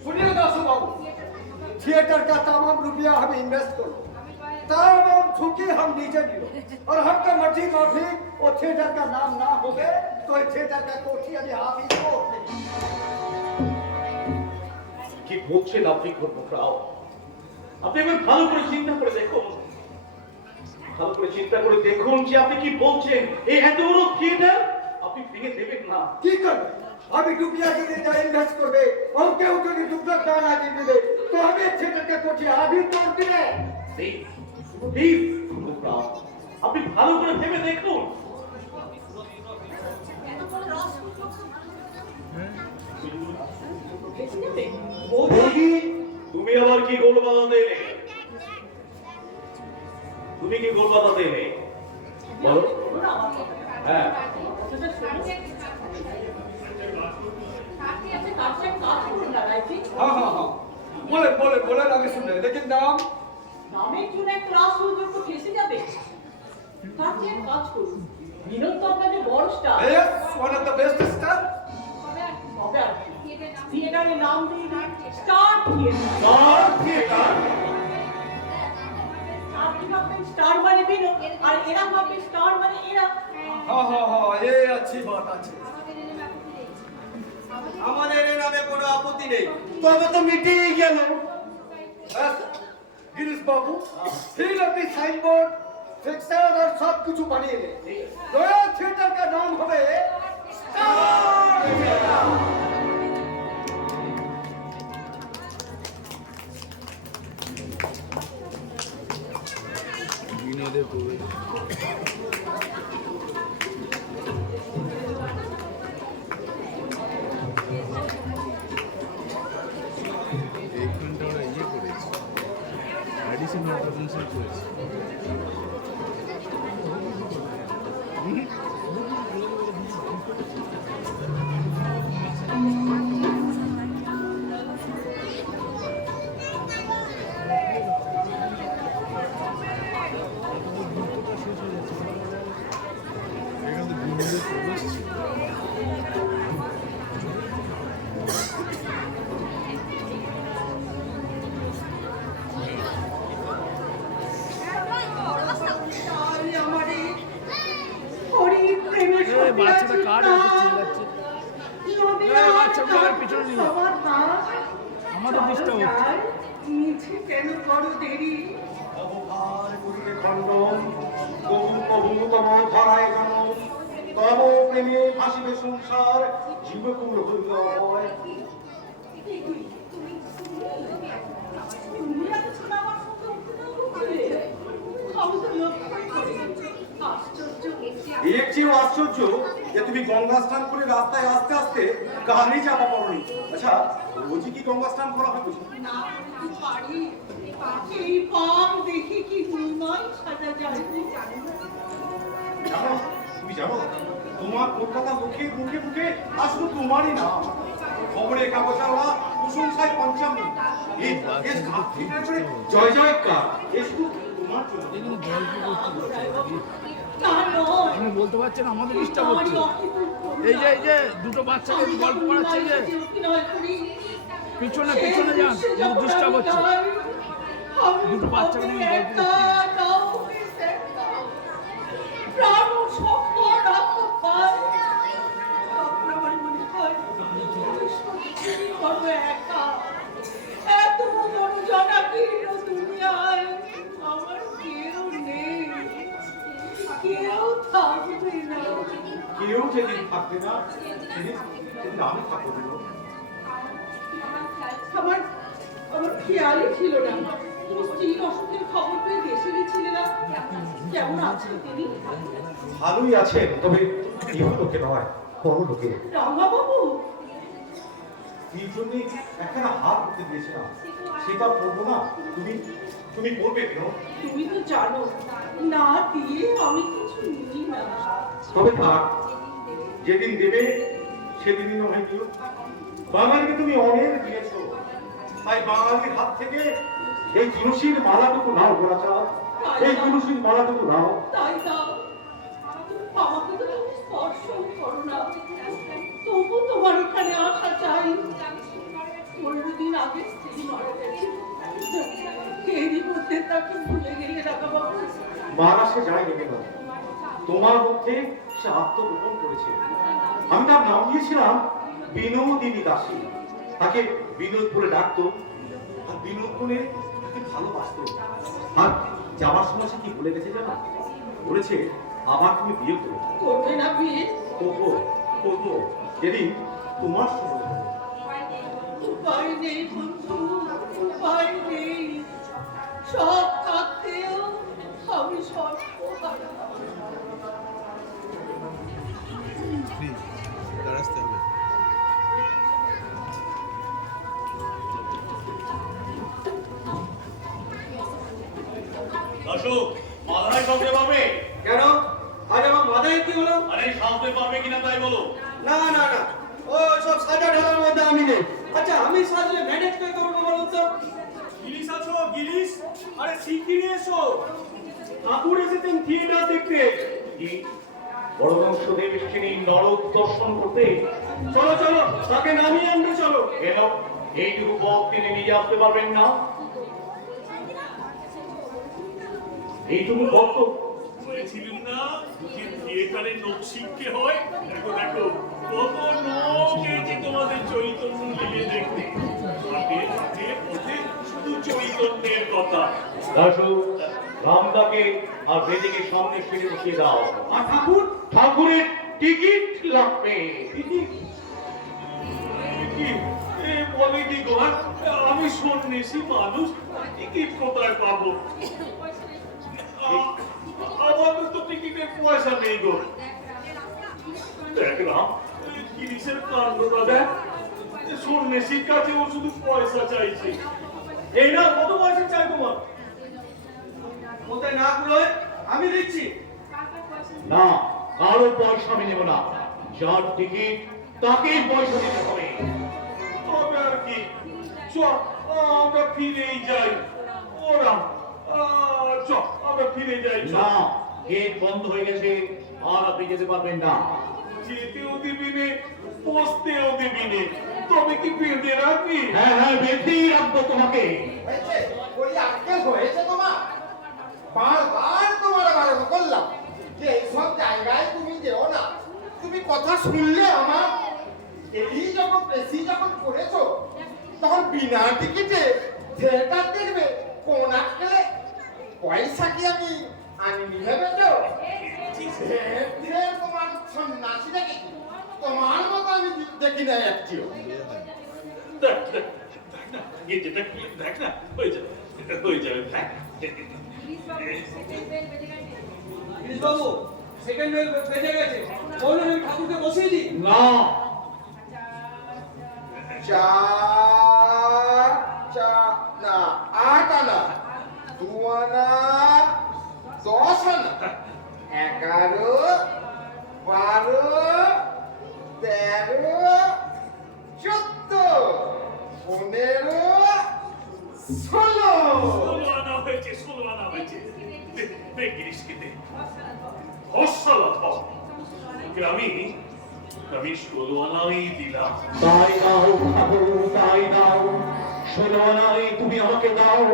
सुनिए दासू बाबू, थिएटर का तमाम रुपया हम इन्वेस्ट करो, तमाम झुकी हम नीचे लो और हमका मर्जी माफी वो थिएटर का नाम ना हो गए तो ये थिएटर का कोठी अभी आप ही को কি বলছেন আপনি কর্মকরাও? আপনি একবার ভালো করে চিন্তা করে দেখুন, ভালো করে চিন্তা করে দেখুন যে আপনি কি বলছেন। এই এত বড় থিয়েটার আপনি ভেঙে দেবেন না। কি করবে? अभी रुपया की जा इन्वेस्ट कर दे और क्या उनको की दुबला दाना दे दे तो हमें थिएटर का कोठी अभी तोड़ दिए। প্লিজ আপনি ভালো করে ভেবে দেখুন। তুমি আবার কি গোল বাঁধাতে এলে? তুমি কি গোল বাঁধাতে এলে বলো? হ্যাঁ, हाँ हाँ हाँ बोले बोले बोले ना सुन रहे लेकिन नाम নামের জন্য একটা রাষ্ট্র তো ফেসে যাবে। কাছে এক কাজ করুন, বিনোদ তো আপনাদের বড় star. yes one of the best star হবে আর কি? থিয়েটারের নাম দিয়ে স্টার থিয়েটার। আপনি ভাববেন স্টার মানে বিনোদ আর এরা ভাববে স্টার মানে এরা। हाँ हाँ हाँ ये अच्छी बात আছে। আমাদের এ নামে কোনো আপত্তি নেই। তবে তো মিটিয়ে গেল। गिरीश बाबू फिर अपनी साइन बोर्ड फिक्सर और सब कुछ बनिए रॉयल थिएटर का नाम হবে स्टार थिएटर। বিনোদে ডিস্টার্ব হচ্ছে যাই, নিচে কেন বড় দেরি? অবহার করিতে খণ্ডন, কবু কবু তব ধরায় জনম, তব প্রেমে ভাসিবে সংসার, জীবকুল হইল অভয়। তুমি এতক্ষণ আমার সঙ্গে উঠে বলছিলে? আমি তো লক্ষ্যই করিনি। আশ্চর্য। এর চেয়েও আশ্চর্য যে তুমি গঙ্গা স্নান করে রাস্তায় আস্তে আস্তে কানে চাপা পড়নি। আচ্ছা, রোজই কি গঙ্গা স্নান করা হয় বুঝি? না করতে পারি। এই পাপ দেখি কি নির্মল সাজা যায়। জানো, তুমি জানো তোমার কলকাতা মুখে মুখে মুখে আসলে তোমারই নাম। খবরের কাগজওয়ালা প্রশংসায় পঞ্চামী, এই ভাগ্যের ঘাট থেকে করে জয় জয়কার, এ শুধু তোমার জন্য। এখানে গল্প করতে তা নয়। আমি বলতে পারছি না, আমাদের ডিস্টার্ব হচ্ছে। এই যে দুটো বাচ্চাকে গল্প করাচ্ছে যে পিছনে পিছনে যান, ডিস্টার্ব হচ্ছে। দুটো বাচ্চাকে নিয়ে গল্প করছি। প্রাণ সক্ষর রক্ত পায়। আমার মনে হয় বড় একা। এত বড় জনাকীর্ণ দুনিয়ায় আমার কেউ নেই, কেউ থাকবে না। কেউ যেদিন থাকবে না সেদিন সেদিন আমি থাকবো দেবো। আমার আমার খেয়ালই ছিল না তুমি স্ত্রীর অসুখের খবর পেয়ে দেশে গেছিলে না। কেমন আছেন তিনি? ভালোই আছেন, তবে ইহলোকে নয় পরলোকে। রাঙাবাবু, এই জন্য একখানা হাত করতে দিয়েছিলাম, সেটা পড়বো না। তুমি তুমি পড়বে কেন? তুমি তো জানো না দিয়ে আমি কিছু নিই না। তবে থাক, যেদিন দেবে সেদিনই নয় দিও। বাঙালিকে তুমি অনেক দিয়েছ, তাই বাঙালির হাত থেকে এই তুলসীর মালাটুকু নাও গোড়াচা, এই তুলসীর মালাটুকু নাও। তাই দাও, আমাকে তো তুমি স্পর্শ করো না, তবু তোমার এখানে আসা চাই। 15 দিন আগে স্ত্রী মারা গেছে, এরই মধ্যে তাকে ভুলে গেলে রাঙাবাবু। মারা সে যায় লেগে না, তোমার মধ্যে সে আত্মগোপন করেছে। আমি তার নাম দিয়েছিলাম বিনোদিনী দাসী। তাকে বিনোদ বলে ডাকতো, আর বিনোদ বলে তাকে ভালোবাসতো। আর যাওয়ার সময় সে কি বলে গেছে জানো? বলেছে আবার তুমি বিয়ে করো। করবে না বিয়ে? করবো করবো, যেদিন তোমার সময় হবে। উপায় নেই বন্ধু, উপায় নেই। সব থাকতেও আমি সর্বহারা। দাঁড়াতে হবে। দাশু, মাথায় সাজতে পারবে? কেন আজ আমার মাথায় কি হলো? আরে সাজতে পারবে কিনা তাই বলো। না না না, ও সব সাজা ঢালার মধ্যে আমি নেই। আচ্ছা, আমি সাজলে ম্যানেজ করে করবো বলুন তো? গিরিশ আছো গিরিশ? আরে শিগগিরই এসো, ঠাকুর এসেছেন থিয়েটার দেখতে। কি বড় বংশদেব এসেছেন এই নরক দর্শন করতে? চলো চলো, তাকে নামিয়ে আনতে চলো। কেন এইটুকু পথ তিনি নিজে আসতে পারবেন না? এইটুকু পথ তো বলেছিলাম না যে থিয়েটারে লোক শিখতে হয়। দেখো দেখো কত লোক এসেছে তোমাদের চৈতন্য লীলে দেখতে। হাতে হাতে পথে শুধু চৈতন্যের কথা। দাশু, রামদাকে আর বেদিকে সামনে ফিরে বসিয়ে দাও। আর ঠাকুর? ঠাকুরের টিকিট লাগবে। কি এ বলে কি গো? আমি সন্ন্যাসী মানুষ, টিকিট কোথায় পাবো? আমাদের তো টিকিটের পয়সা নেই গো। দেখলাম গিরিশের কাণ্ডটা দেখ, সন্ন্যাসীর কাছে ও শুধু পয়সা চাইছে। এই না, কত পয়সা চাই তোমার? কোথায় না কুলোয় আমি দিচ্ছি। না, কারো পয়সা আমি নেব না। যার টিকিট তাকেই পয়সা দিতে হবে। তবে আর কি, চ আমরা ফিরেই যাই। ওরা চ আমরা ফিরে যাই। চ। না, গেট বন্ধ হয়ে গেছে, আর আপনি যেতে পারবেন না। যেতেও দিবি নে, বসতেও দিবি নে, তবে কি বেঁধে রাখবি? হ্যাঁ হ্যাঁ, বেঁধেই রাখবো তোমাকে। হয়েছে? বলি আজকে হয়েছে তোমার? বারবার তোমার বারণ করলাম যে এইসব জায়গায় তুমি যেও না। তুমি কথা শুনলে আমার? এই যখন বেশি যখন করেছো, তখন বিনা টিকিটে থিয়েটার দেখবে কোন আটকেলে পয়সা কি আমি আনিনি ভেবেছ? তোমার সন্ন্যাসী দেখেছি, তোমার মতো আমি দেখি না একটিও। দেখ দেখ দেখ না, এই যে দেখ দেখ না, হয়ে যাবে দেখ। বাবু সেকেন্ড বেল বেজে গেছে, বলুন আমি ঠাকুরকে বসিয়ে দিই। না, না 8 আনা 2 আনা 10 আনা 11 12 13 14 15 16 16 আনা হয়েছে, 16 আনা হয়েছে। দেখ গিরিশকে দে, হসালা ধর, ওকে আমি 16 আনাই দিলাম। তাই দাও ঠাকুর, তাই দাও, 16 আনাই তুমি আমাকে দাও।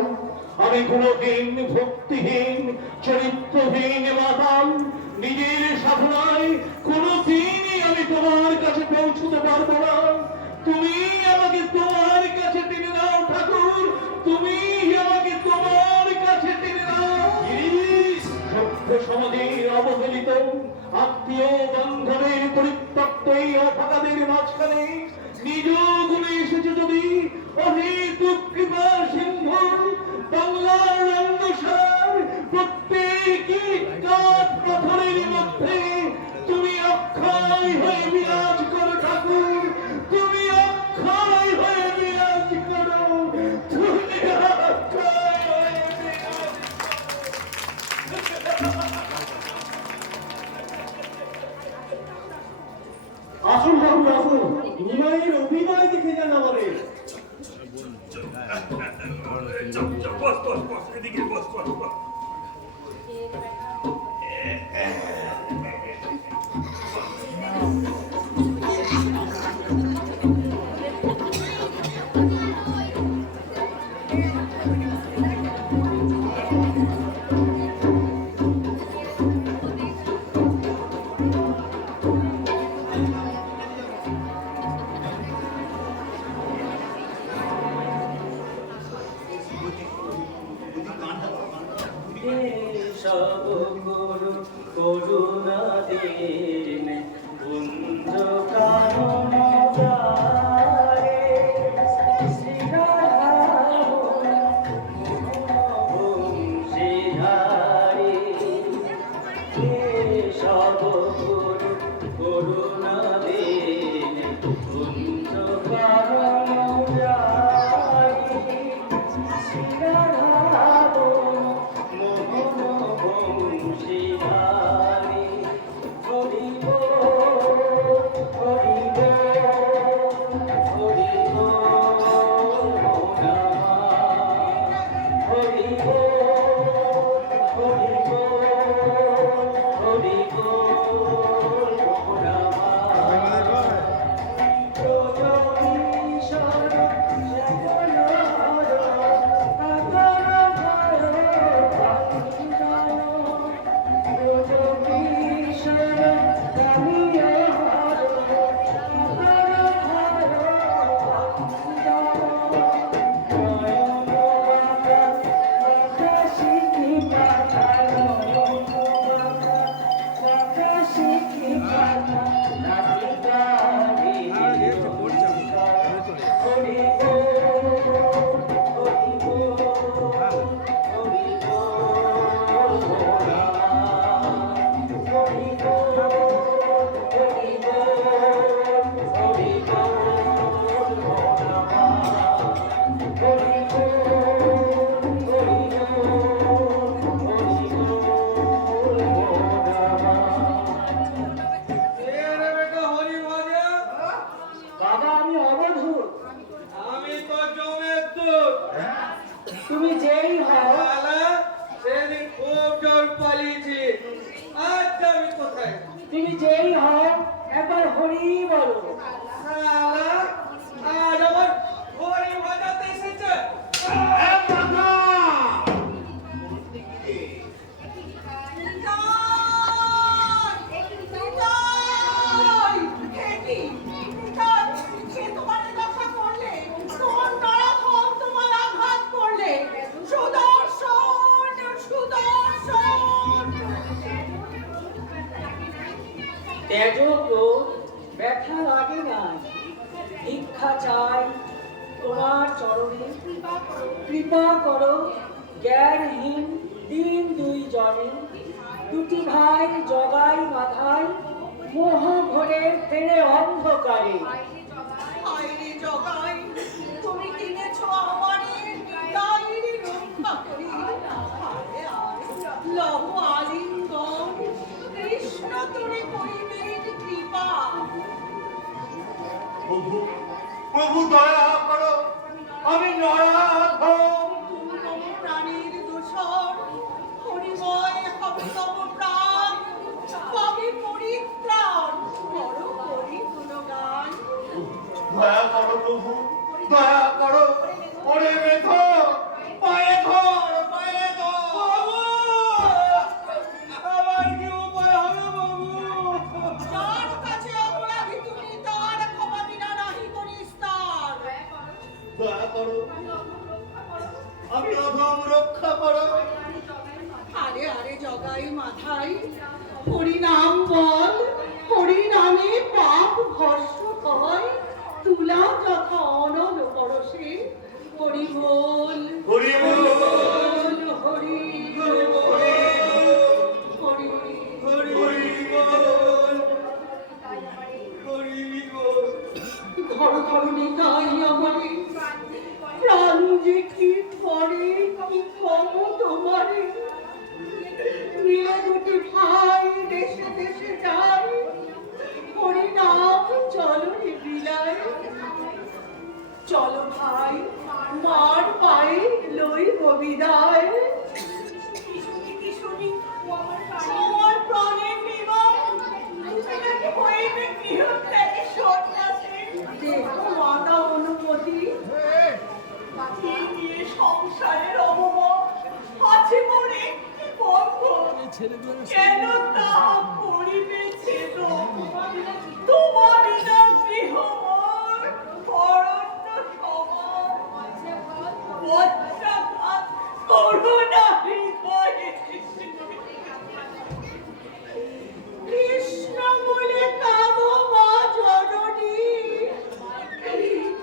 আমি গুণহীন, ভক্তিহীন, চরিত্রহীন মাতাল, নিজের সাধনায় কোনোদিনই আমি তোমার কাছে পৌঁছতে পারবো না। তুমি আমাকে তোমার কাছে টেনে নাও ঠাকুর, তুমি আমাকে তোমার কাছে টেনে নাও। সভ্য সমাজে অবহেলিত আত্মীয় বান্ধবের পরিত্যক্ত এই অভাগাদের মাঝখানে নিজ গুণে এসেছে যদি অহেতুক কৃপা সিন্ধু বাংলার রঙ্গসার প্রত্যেকটি কাঠ পাথরের মধ্যে তুমি অক্ষয় হয়ে বিরাজ করো ঠাকুর, তুমি অক্ষয় হয়ে বিরাজ করো, তুমি অক্ষয় হয়ে বিরাজ আসুন ঠাকুর আসুন, নিমাইয়ের অভিনয় দেখে যান আমাদের। বস বস বস, এদিকে বস বস বস। সব গুরু করুণা দিন কুঞ্জ কানন দ্বারে শ্রীধারী সব গুরু করুণা দিন কুঞ্জ কানন দ্বারে তুমি যেই হও সেদিন খুব জোর পালিয়েছি, আজ আমি কোথায়? তুমি যেই হও একবার হরি বলো। আজ আমার হরি বাজাতে এসেছে। তোমার তেজক্রোধ ব্যথা লাগে না, ভিক্ষা চাই তোমার চরণে, কৃপা করো জ্ঞানহীন দিন দুই জনে, দুটি ভাই জগাই মাথায় মোহ ঘরে ফেরে অন্ধকারে। হায়রে জগাই, তুমি কিনেছ আমারে গায়ের রক্ষা করি। হায় আয়, লহ আলিঙ্গন, কৃষ্ণ তোরে করিবেন কৃপা। প্রভু প্রভু দয়া করো, আমি নরাধম। তম প্রাণীর দোষর, হরিময় হবে তম প্রাণ, পাবে পরিত্রাণ, বড় করি গুণগান। দয়া করো প্রভু, দয়া করো, ওরে মেধ পায়ে ধর, পায়ে ধর। আমার কি উপায় হবে বাবু? যার কাছে অপরাধী তুমি, তার ক্ষমা বিনা নাহি করিস তার। দয়া করো, আমি অধম রক্ষা করো। আরে আরে জগাই মাথায়, হরিনাম বল, হরিনামে পাপ ভস্ম হয়, তুলা যথা অনল পরশে, হরি বল, হরি বল, হরি হরি বল, হরি হরি বল, হরি বল। ধর ধরণী তাই আমারে, প্রাণ যে কি করে, কি কম তোমারে। মিলে দুটি ভাই দেশে দেশে যায়, হরিনাম চলো রে বিলায়। চলো ভাই, মার পায়ে লইব বিদায়। কি শুনি, আমার প্রাণের বিমান, তোমাকে হইবে গৃহত্যাগে সন্ন্যাসী। দেখো মাতা অনুমতি, কি নিয়ে সংসারের অবমান, আছে মোর একটি বন্ধ, কেন তাহা করিবে ছেদন। তোমার বিনা গৃহ মোর অরণ্য সমান, বজ্রাঘাত করুণা হৃদয়ে। কৃষ্ণ বলে কাঁদো মা জননী,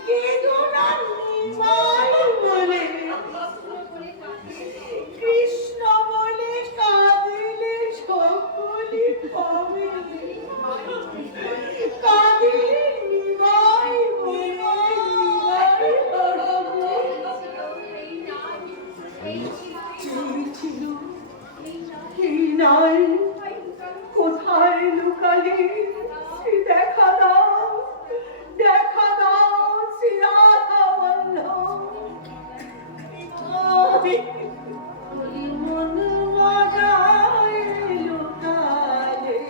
কেঁদো না নিমাই বলে। কৃষ্ণ বলে কাঁদিলে সকলে পাবে, কাঁদিলে নিমাই বলে নিমাই হারাবে। ছিল এই নাই, কোথায় লুকালে সে দেখা দাও, দেখা দাও শ্রী রাধা বল্লভ। মন মজায় লুকালে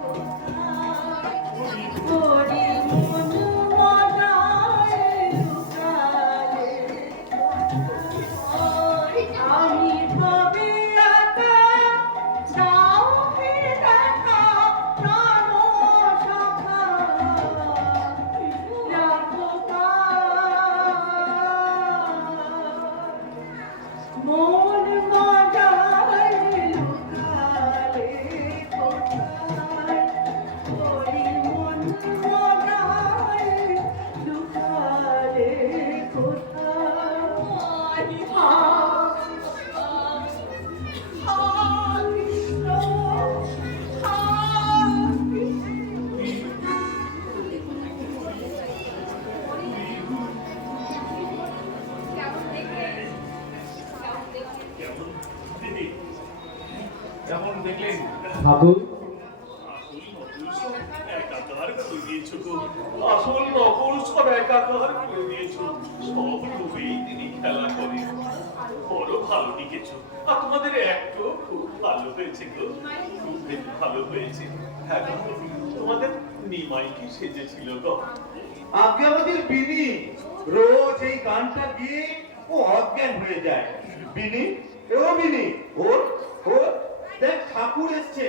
কোথায়, হরি মন মজায় লুকালে কোথায়। আমি ভাবে একা, যাও হে দেখা, প্রাণ সখা রাখো মন মজায় লুকালে কোথায়, হরি মন মজায় লুকালে কোথায়। হা কৃষ্ণ, হা কেমন দিদি, কেমন দেখলেন? ঠাকুর আসল নকল সব একাকার করে দিয়েছ গো, আসল নকল সব একাকার করে দিয়েছ। সব রূপেই তিনি খেলা করেন। বড় ভালো লিখেছ, আর তোমাদের একটু খুব ভালো হয়েছে গো, খুব ভালো হয়েছে। হ্যাঁ গো, তোমাদের নিমাই কি সেজেছিল গো? আগে আমাদের বিনি রোজ এই গানটা গিয়ে ও অজ্ঞান হয়ে যায়। বিনি, ও বিনি, ওর ওর দেখ ঠাকুর এসছে,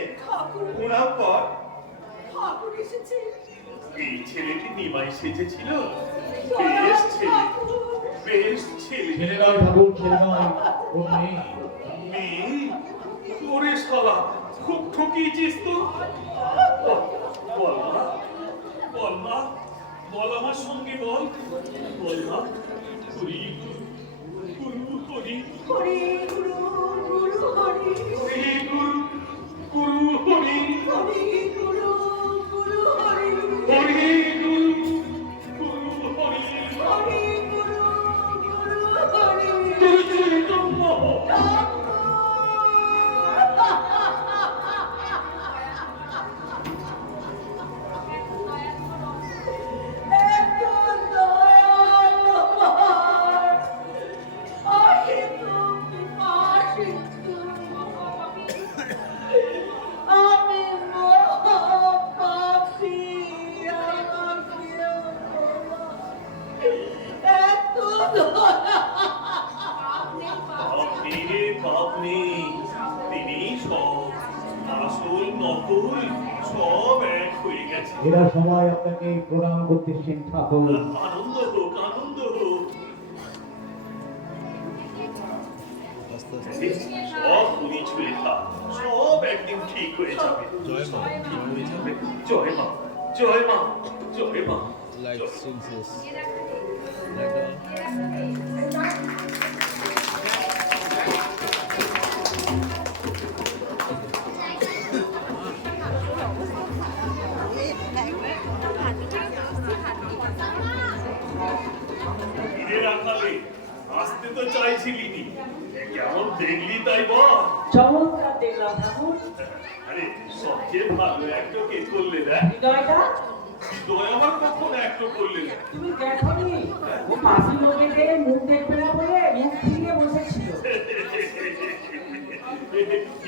প্রণাম কর। ঠাকুর এসেছে। এই ছেলেটি নিমাই সেজেছিল? বেশ ছেলে, বেশ ছেলে। ছেলে নয় ঠাকুর, ছেলে নয়, ও মেয়ে। মেয়ে? ওরে শালা, খুব ঠকিয়েছিস তো। বল মা, বল মা, বল আমার সঙ্গে বল, বল মা। হরি গুরু, হরি হরি গুরু গুরু হরি হরি গুরু, গুরু হরি হরি গুরু গুরু হরি হরি গুরু, গুরু হরি হরি গুরু গুরু হরি গুরু চৈতন্য। আপনি রে আপনি, তিনি সব আসল নকল সব এক হয়ে গেছে। এরা সবাই আপনাকে প্রণাম করতেছেন ঠাকুর। আনন্দ হোক, আনন্দ হোক। সব পুলিশ লেখা, সব একদিন ঠিক হয়ে যাবে। জয় মা, জয় মা, জয় মা, জয় মা। ফিরে রাখালে আসতে তো চাইছিলি নি, কেমন দেখলি তাই বল। চমৎকার দেখলাম ঠাকুর। আরে সবচেয়ে ভালো একটা কে করলে দেখ। হৃদয়টা হৃদয় আমার কখন একটা করলে দেখ। তুমি দেখোনি, ও পাশি লোকেদের মুখ দেখবে না বলে মুখ ফিরিয়ে বসেছিল।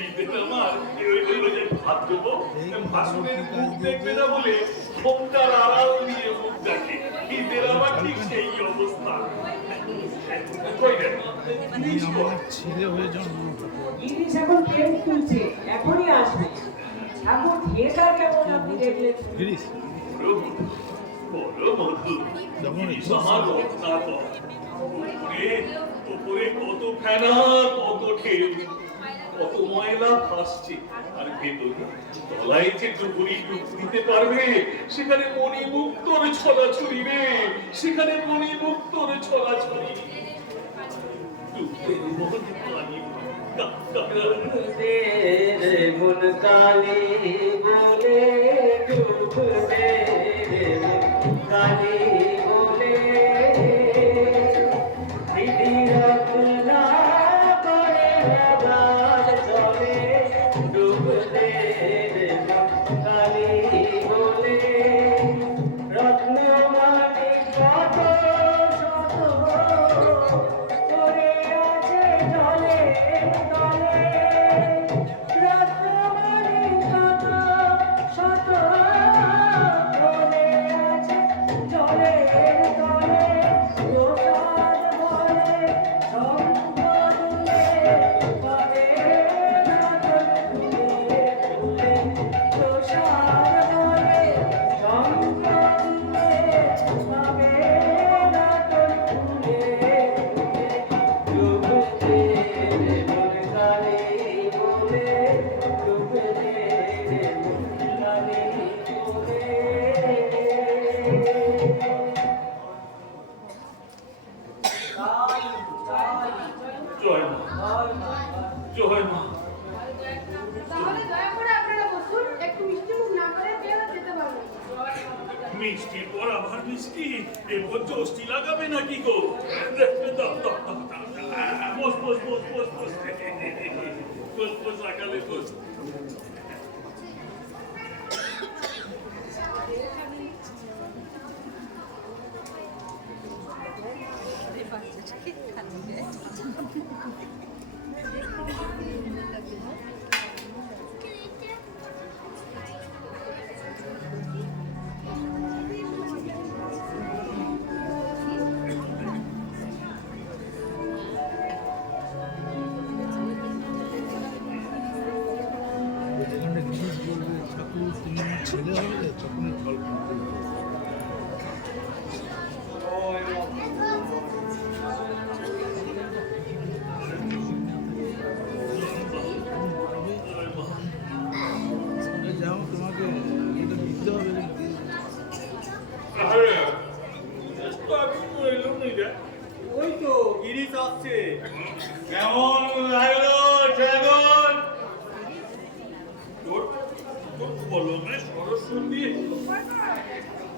ঈদের আমার ওই যে ভাত দেবো, ভাসুরের মুখ দেখবে না বলে ফোনটার আড়াল দিয়ে মুখ দেখে। ঈদের আমার ঠিক সেই অবস্থা। কই রে? গিরিশ এখন ট্রেন তুলছে, এখনই আসবে। ঠাকুর থিয়েটার কেমন আপনি দেখলেন? বড় মধু, আমার রত্নাকর। উপরে কত ফেনা, কত ঢেউ, কত ময়লা ভাসছে, আর ভেতরে তলায় যে ডুবুরি ডুব দিতে পারবে, সেখানে মণিমুক্তর ছড়াছড়ি রে, সেখানে মণিমুক্তর ছড়াছড়ি। ডুবতে মন পানি মন কালী বলে ডুবতে কালী বলে দিদি রত্না করে আবার চলে ডুবতে কালী বলে রত্ন মানে কত শত করে আছে জলে তলে রত্ন মানে কত শত করে আছে জলে তলে প্রসাদ বলে সম্পদে পাবে নাটক ফুলে ফুলে প্রসাদ বলে সম্পদে পাবে নাটক ফুলে ফুলে ডুবতে মন কালী বলে ডুবতে মন কালী বলে। জয় মা, জয় মা। তাহলে দয়া করে আপনারা বসুন, একটু মিষ্টি মুখ না করে কেউ যেতে পারবেন। মিষ্টির পর আবার মিষ্টি, এরপর জষ্টি লাগাবে নাকি গো? বস বস বস বস বস বস বস সকালে বস। তোর কলমে সরস্বতী দিয়ে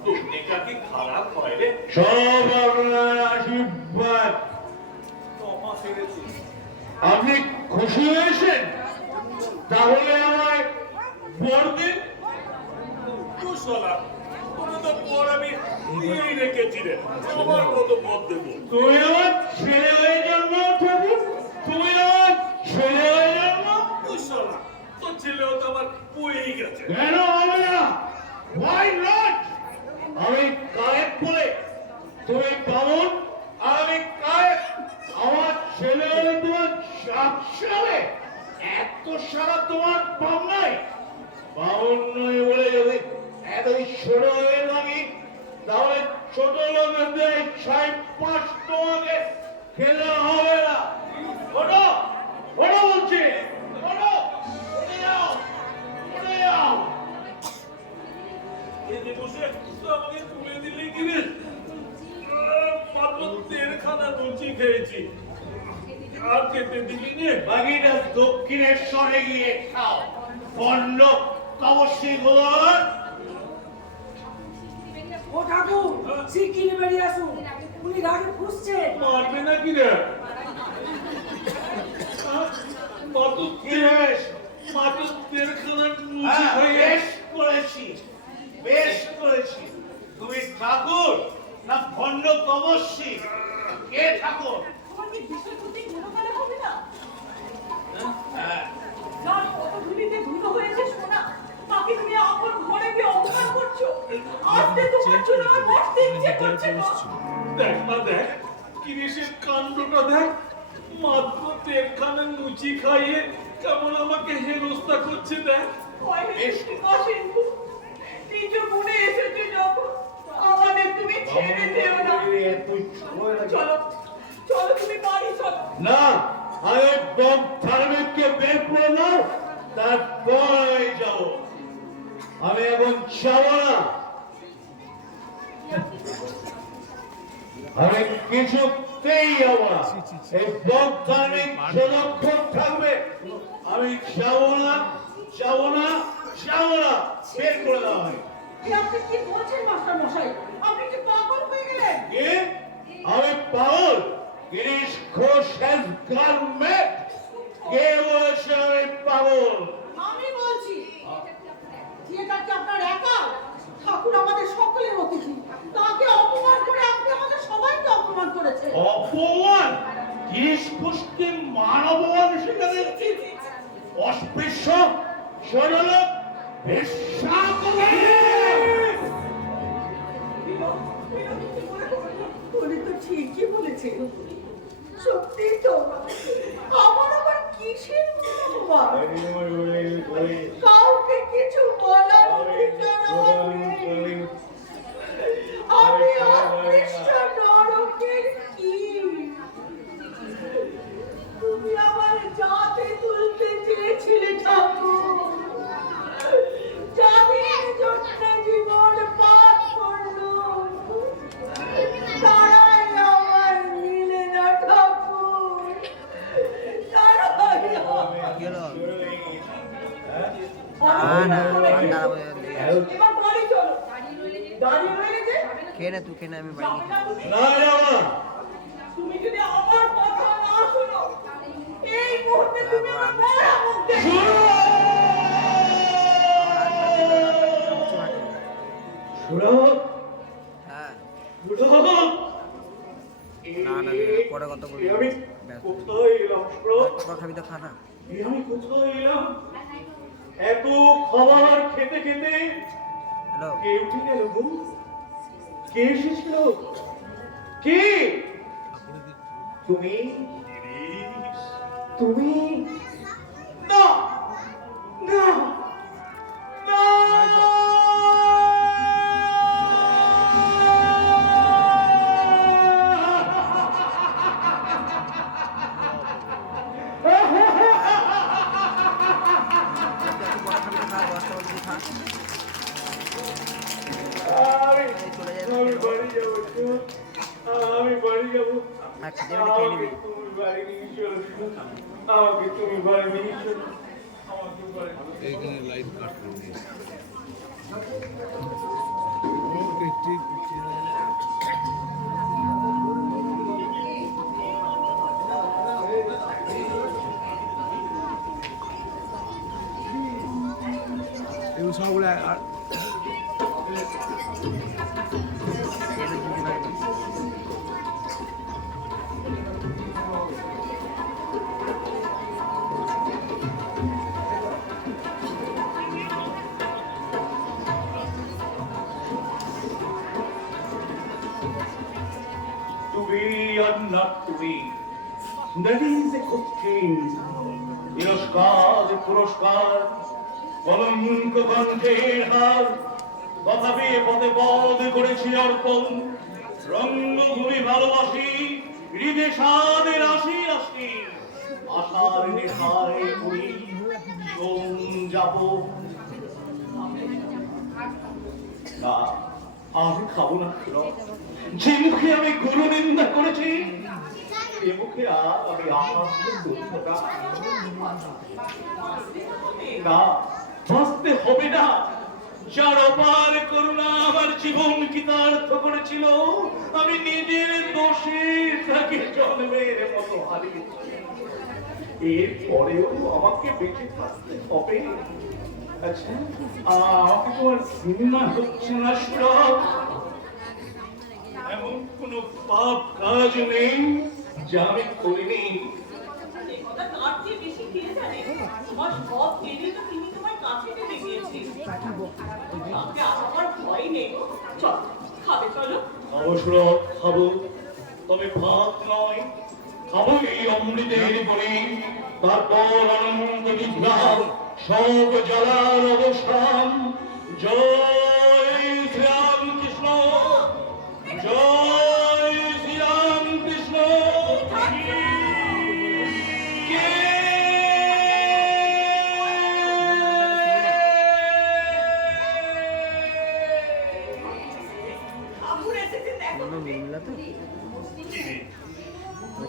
তোর দেখা কি খারাপ হয় রে? সব আপনার আশীর্বাদ। ক্ষমা ছেড়েছিস। আপনি খুশি হয়েছেন? তাহলে আমায় বর দিন। তুই শালা, তোরে তো বর আমি দিয়েই রেখেছি রে। আমার কত পথ দেবো? তুমি আমার ছেলে হয়ে জন্ম ঠাকুর, তুমি আমার ছেলে হয়ে জন্ম। তুই শালা, তোর ছেলেও তো আমার পড়েই গেছে। কেন হবে না? Why not? আমি কায়েক বলে তুমি বামুন, আর আমি কায়েক। আমার ছেলে হলে তোমার সালে এত সারা তোমার পাম নাই। বামুন নয় বলে যদি এতই ছোট হয়ে থাকি, তাহলে ছোট লোকেদের ছাই পাঁচ তোমাকে খেলে হবে না। ওটা ওটা বলছি, ওটা ওটা যাও, ওটা যাও। এতে বসে তো আমাকে তুলে দিলে কি রে? মাত্র 1.5 খানা লুচি খেয়েছি, আর খেতে দিলি নে। বাকিটা দক্ষিণেশ্বরে গিয়ে খাও। বন্য তপস্বী গুলো ও ঠাকুর শিগগিরই বেরিয়ে আসুন, উনি রাগে ফুঁসছে। মারবে না কি রে? মাত্র কি বেশ? 1.5 খানা লুচি খেয়ে বেশ করেছি, বেশ করেছি। তুমি ঠাকুর না ভণ্ড তপস্বী? কে ঠাকুর? তোমার কি বিষয় বুদ্ধি ধুলো ফেলা হবে না? হ্যাঁ, যার কত ধুলিতে ধুলো হয়েছে সোনা, তাকে তুমি আমার ঘরে গিয়ে অপমান করছো। আজকে তোমার জন্য আমার বসতে ইচ্ছে করছে না। দেখ না, দেখ কিরিশের কাণ্ডটা দেখ। মাত্র 1.5 খানা লুচি খাইয়ে কেমন আমাকে হেনস্থা করছে দেখ। অসিন্ধু, নিজ গুণে এসেছে যখন, আমাদের তুমি ছেড়ে যেও না। চলো চলো, তুমি বাড়ি চলো। না, আগে বম ধার্মিককে বের করে দাও, তারপর আমি যাবো। আমি এখন যাবো না। আমি কিছুতেই যাবো না। এই বম ধার্মিক যতক্ষণ থাকবে আমি যাবো না, যাবো না, যাবো না। বের করে দাও আমি। আপনি কি বলছেন মাস্টার মশাই? আপনি কি পাগল হয়ে গেলেন? কি? আমি পাগল? Girish Ghosh has gone mad? কে বলেছে আমি পাগল? আমি বলছি, থিয়েটার কি আপনার একা? ঠাকুর আমাদের সকলের অতিথি, তাকে অপমান করে আপনি আমাদের সবাইকে অপমান করেছে। অপমান? গিরিশ ঘোষকে মান অপমান শিখাতে অস্পৃশ্য সরলক বেশ্যা করে। উনি তো ঠিকই বলেছেন, সত্যি তো। আমার আবার কিসের অপমান? কাউকে কিছু বলার অধিকার আমার নেই। আমি অস্পৃশ্য নরকের কি? তুমি আমার জাতে তুলতে চেয়েছিলে ঠাকুর, যাদের জন্য জীবন পাঠ করলো, তারাই আমার মিলে না ঠাকুর, তারাই আমার। এবার বাড়ি চলো। দাঁড়িয়ে রইলে যে? খেয়ে নে, তুই খেয়ে নে, আমি বাড়ি গিয়ে খাবো। না যাবো না। তুমি যদি আমার কথা না শোনো, এই মুহূর্তে তুমি আমার মরা মুখ দেখো। শুনো, হ্যাঁ, শুনো। না না, পরে কত বলবি। আমি কোথায় এলাম? শুনো, পর খাবি তো খা না। আমি কোথায় এলাম? এত খাবার খেতে খেতে হ্যালো, কে উঠে গেল গো? কে এসেছিল? কে? তুমি? তুমি? না, না, না। আমি বাড়ি যাবো। খেতে খেয়ে নিবি। তুমি বাড়ি নিয়ে চলো। আমাকে তুমি বাড়ি নিয়ে চলো। এইখানে লাইট কাট করে দিয়েছে এগুলো সবগুলো আর To be or not to be, that is a good thing. তিরস্কার পুরস্কার কলঙ্ক কণ্ঠের হার তথাপি পদে পদ করেছি অর্পণ রঙ্গভূমি ভালোবাসি হৃদে সাদের আসি আসি আশার নেশায় করি জীবন যাব না আর খাবো না যে মুখে আমি গুরু নিন্দা করেছি সে মুখে আর আমি না বাঁচতে হবে না যার অপার করুণা আমার জীবন কৃতার্থ করেছিল আমি নিজের দোষে তাকে জন্মের মতো হারিয়েছি এরপরেও আমাকে বেঁচে থাকতে হবে আচ্ছা আমাকে তোমার সিনেমা হচ্ছে না সুরভ এমন কোন পাপ কাজ নেই যা আমি করিনি কথা তার চেয়ে বেশি কে জানে তোমার সব জেনে তো তিনি তোমার কাছে টেনে গিয়েছেন তাকে আমার ভয় নেই চল খাবে চলো অবসর খাবো তবে ভাত নয় খাবো এই অমৃতের বলি তারপর আনন্দ বিভ্রাম সব জ্বালার অবসান জয় শ্রীরাম কৃষ্ণ জয় শ্রীরাম কৃষ্ণ ঠাকুর এসেছেন দেখো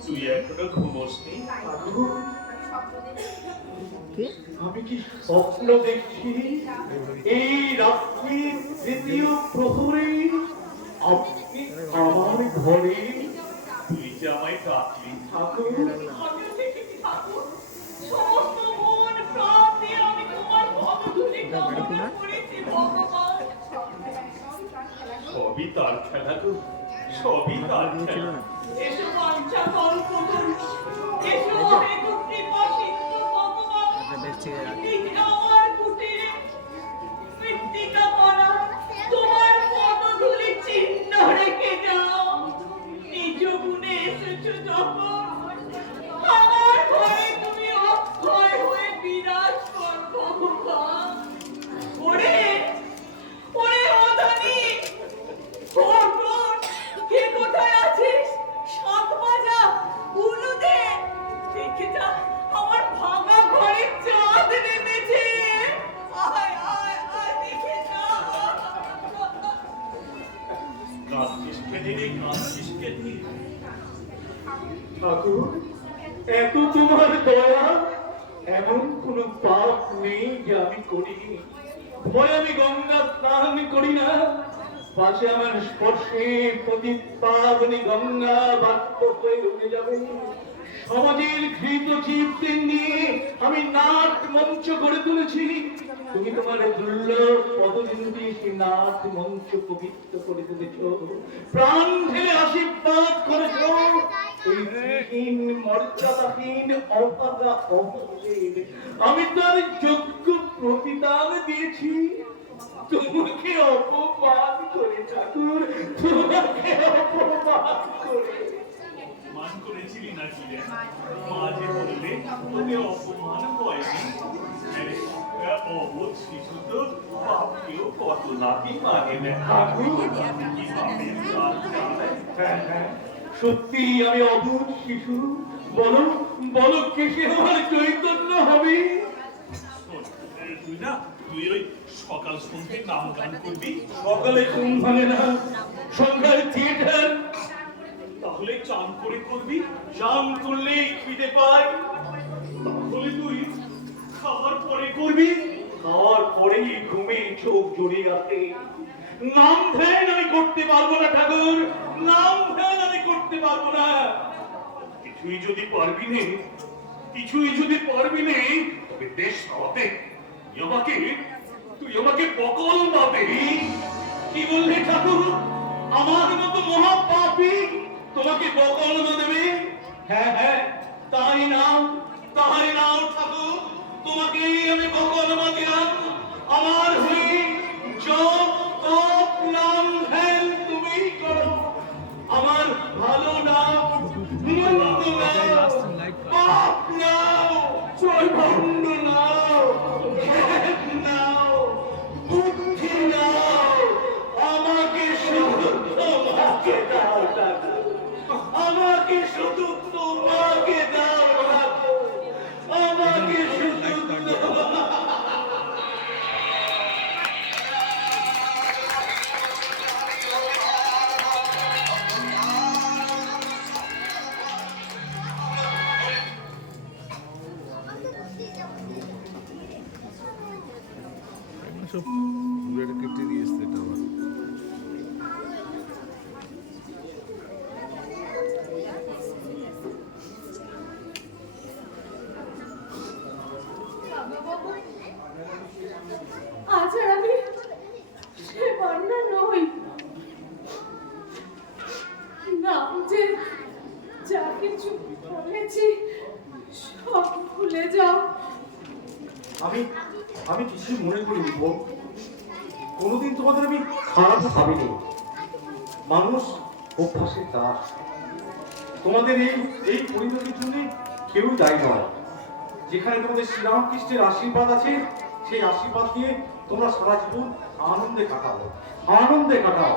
তুই এখনো ঘুমোসনি আমি কি স্বপ্ন দেখছি এই রাত্রি তৃতীয় প্রহরে আপনি আমার ঘরে তুই যে আমায় ডাকলি ঠাকুর আমি দেখেছি ঠাকুর সমস্ত মন প্রাণ দিয়ে আমি তোমার পদধূলি কামনা করেছি ভগবান সবই তার খেলা গো সবই তার খেলা এসো বাঞ্ছা কল্পতরু এসো হে কৃপা সিন্ধু ভগবান নিজ আমার কুটিরে মৃত্তিকা পরা তোমার পদধূলি চিহ্ন রেখে যাও নিজ গুণে এসেছো যখন আমার ঘরে তুমি অক্ষয় হয়ে বিরাজ কর ভগবান ওরে ওরে অধনি কে কোথায় আছিস সাত বাজা উলুদে দেখে যা আমার ভাঙা ঘরে চাঁদ নেমেছে আয় আয় আয় দেখে যা কাঁদছিস কেঁদে রে কাঁদছিস কেঁদে ঠাকুর এত তোমার দয়া এমন কোন পাপ নেই যে আমি করিনি ভয় আমি গঙ্গা স্নান করি না পাশে আমার স্পর্শে প্রতিপাবনী গঙ্গা বাক্য হয়ে উঠে যাবে সমাজের ঘৃত জীবদের নিয়ে আমি নাট মঞ্চ গড়ে তুলেছি তুমি তোমার দুর্লভ পদবিন্দু দিয়ে সেই নাট মঞ্চ পবিত্র করে তুলেছ প্রাণ ঢেলে আশীর্বাদ করেছ এই বিহীন মর্যাদাহীন অভাগা অভাবের আমি তার যোগ্য প্রতিদান দিয়েছি তোমাকে অপমান করে ঠাকুর তোমাকে অপমান করে মান করেছিলি না কি রে মাঝে বললে তোকে অপমান করেনি অবোধ শিশু তো বাপকেও কত নাকি মানে না সত্যি আমি অবুধ শিশু বলো বলো কেসে আমার চৈতন্য হবে তুই না তুই ওই সকাল সন্ধ্যে নাম গান করবি সকালে ঘুম ভাঙে না সন্ধ্যায় থিয়েটার তাহলে চান করে করবি চান করলেই খিদে পায় তাহলে তুই খাওয়ার পরে করবি, খাওয়ার পরেই ঘুমে চোখ জড়িয়ে রাখতে। নাম ধ্যান আমি করতে পারবো না ঠাকুর, নাম ধ্যান আমি করতে পারবো না। কিছুই যদি পারবি নে, কিছুই যদি পারবি নে, তবে দেশ হতে তুই আমাকে বকল পাবে। কি বললি ঠাকুর? আমার মতো মহাপাপী তোমাকে বকল না দেবে? হ্যাঁ হ্যাঁ, তাই নাও ঠাকুর, তোমাকেই আমি বকল না দিলাম। আমার হয়ে যত নাম ধ্যান তুমি করো, আমার ভালো নাও, মন্দ নাও, পাপ নাও, চৈবন্য নাও, জ্ঞান নাও, বুদ্ধি নাও, আমাকে শুধু তোমাকে দাও ঠাকুর, আমাকে শুধু তোমাকে দাও ঠাকুর, আমাকে শুধু সব কেটে দিয়ে এসছে এটা আবার। আজ আর আমি সে বন্যা নই। নাম যে যা কিছু বলেছি সব ভুলে যাও। আমি কিছু মনে করিনি বউ। কোনোদিন তোমাদের আমি খারাপ ভাবিনি। মানুষ অভ্যাসের দাস। তোমাদের এই পরিণতির জন্য কেউ দায়ী নয়। যেখানে তোমাদের শ্রীরামকৃষ্ণের আশীর্বাদ আছে, সেই আশীর্বাদ দিয়ে তোমরা সারা জীবন আনন্দে কাটাও, আনন্দে কাটাও।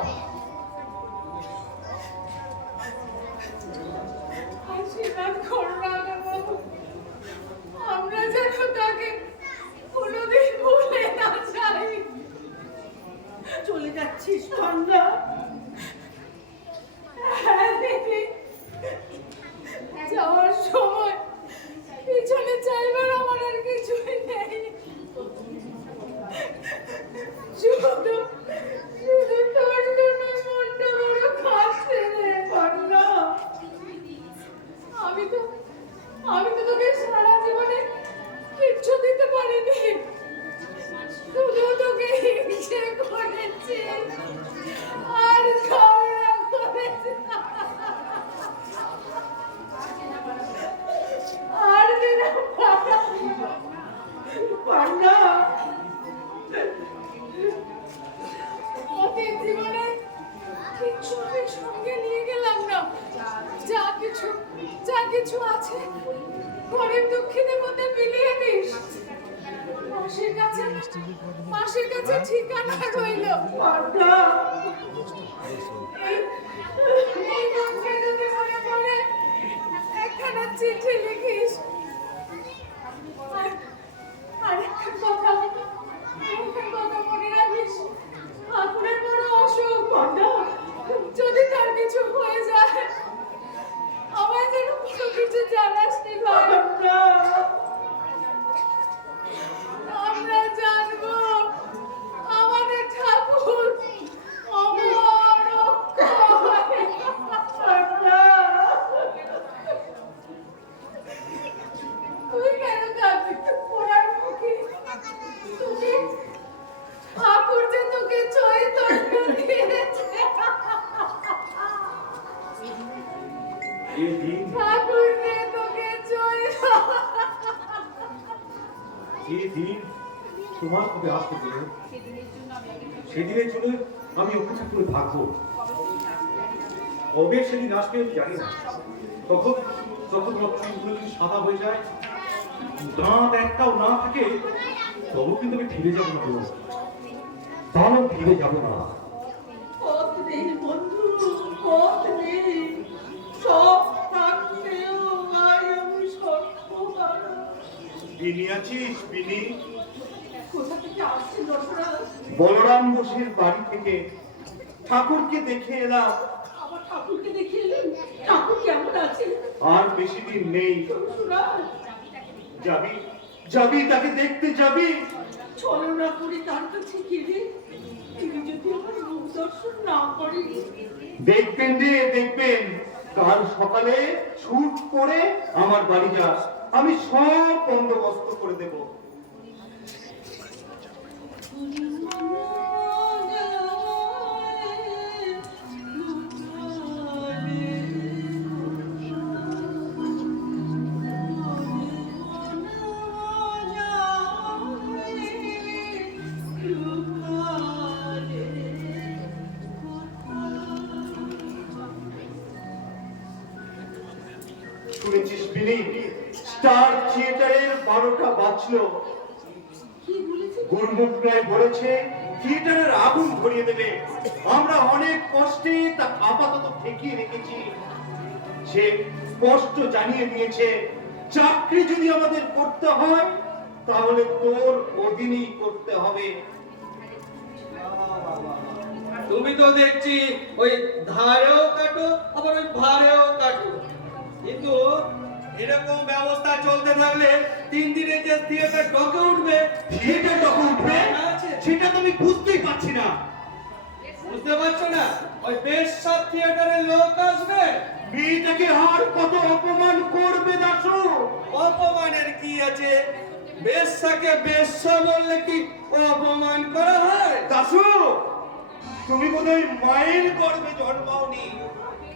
আশীর্বাদ করো না বাবু, আমরা যেন তাকে কোনোদিন ভুলে না যাই। চলে যাচ্ছিস বাংলা? হ্যাঁ দিদি, যাওয়ার সময় পিছনে চাইবার আমার আর কিছুই নেই। শুধু তোর জন্য মনটা বড় খাচ্ছে রে বাংলা। আমি তো তোকে সারা জীবনে কিচ্ছু দিতে পারিনি, শুধু তোকে হিংসে করেছি আর ঝগড়া করেছি। আর দিলাম পান্না, অতীত জীবনে কিচ্ছু আমি সঙ্গে নিয়ে গেলাম না। যা কিছু আছে গরিব দুঃখীদের মধ্যে বিলিয়ে দিস। মাসির কাছে ঠিকানা রইল। এই দুঃখে যদি মনে পড়ে একখানা চিঠি লিখিস। আর একটা কথা মনে রাখিস, ঠাকুরের বড় অসুখ। যদি তার কিছু হয়ে যায় আমায় যেন কোনো কিছু জানাসনি ভাই। আমরা জানবো আমাদের ঠাকুর অমর অক্ষয়। তুই কেন কাঁদবি পোড়ার মুখে? ঠাকুর যে তোকে চৈতন্য দিয়েছে। ঠাকুর যে তোকে যে দিন তোমার কবে আসতে দিল, সেদিনের জন্য আমি অপেক্ষা করে থাকবো। কবে সেদিন আসবে আমি জানি না। তখন তোমার চুলগুলো যদি সাদা হয়ে যায়, দাঁত একটাও না থাকে, তবু কিন্তু আমি ফিরে যাবো না। তাহলে ফিরে যাবো না। পথ নেই বন্ধু, পথ নেই। সব থাকলেও আমি সর্বহারা। বিনি আছিস? বিনি কোথা থেকে আসছে দশরথ? বলরাম বসির বাড়ি থেকে ঠাকুরকে দেখে এলাম। আবার ঠাকুরকে দেখে এলেন? ঠাকুর কেমন আছে? আর বেশি দিন নেই। শোনা যাবি? যাবি, তাকে দেখতে যাবি? চলো না করি তার কাছে গেলে, তিনি যদি আমার মুখ দর্শন না করে। দেখবেন রে, দেখবেন। কাল সকালে ছুট করে আমার বাড়ি যাস, আমি সব বন্দোবস্ত করে দেব। শুনেছিস বিনি, স্টার থিয়েটারের 12টা বাজলো। গুরমুখ রায় বলেছে থিয়েটারের আগুন ধরিয়ে দেবে। আমরা অনেক কষ্টে তা আপাতত ঠেকিয়ে রেখেছি। সে স্পষ্ট জানিয়ে দিয়েছে, চাকরি যদি আমাদের করতে হয় তাহলে তোর অধীনেই করতে হবে। তুমি তো দেখছি ওই ধারেও কাটো আবার ওই ভারেও কাটো, কিন্তু এরকম ব্যবস্থা চলতে থাকলে 3 দিনে যে থিয়েটার ডকে উঠবে, থিয়েটার ডকে উঠবে সেটা তো আমি বুঝতেই পারছি না। বুঝতে পারছো না? ওই বেশ সব থিয়েটারের লোক আসবে। মেয়েটাকে আর কত অপমান করবে দাশু? অপমানের কি আছে? বেশ্যাকে বেশ্যা বললে কি অপমান করা হয়? দাশু, তুমি বোধহয় মায়ের গর্ভে জন্মাওনি,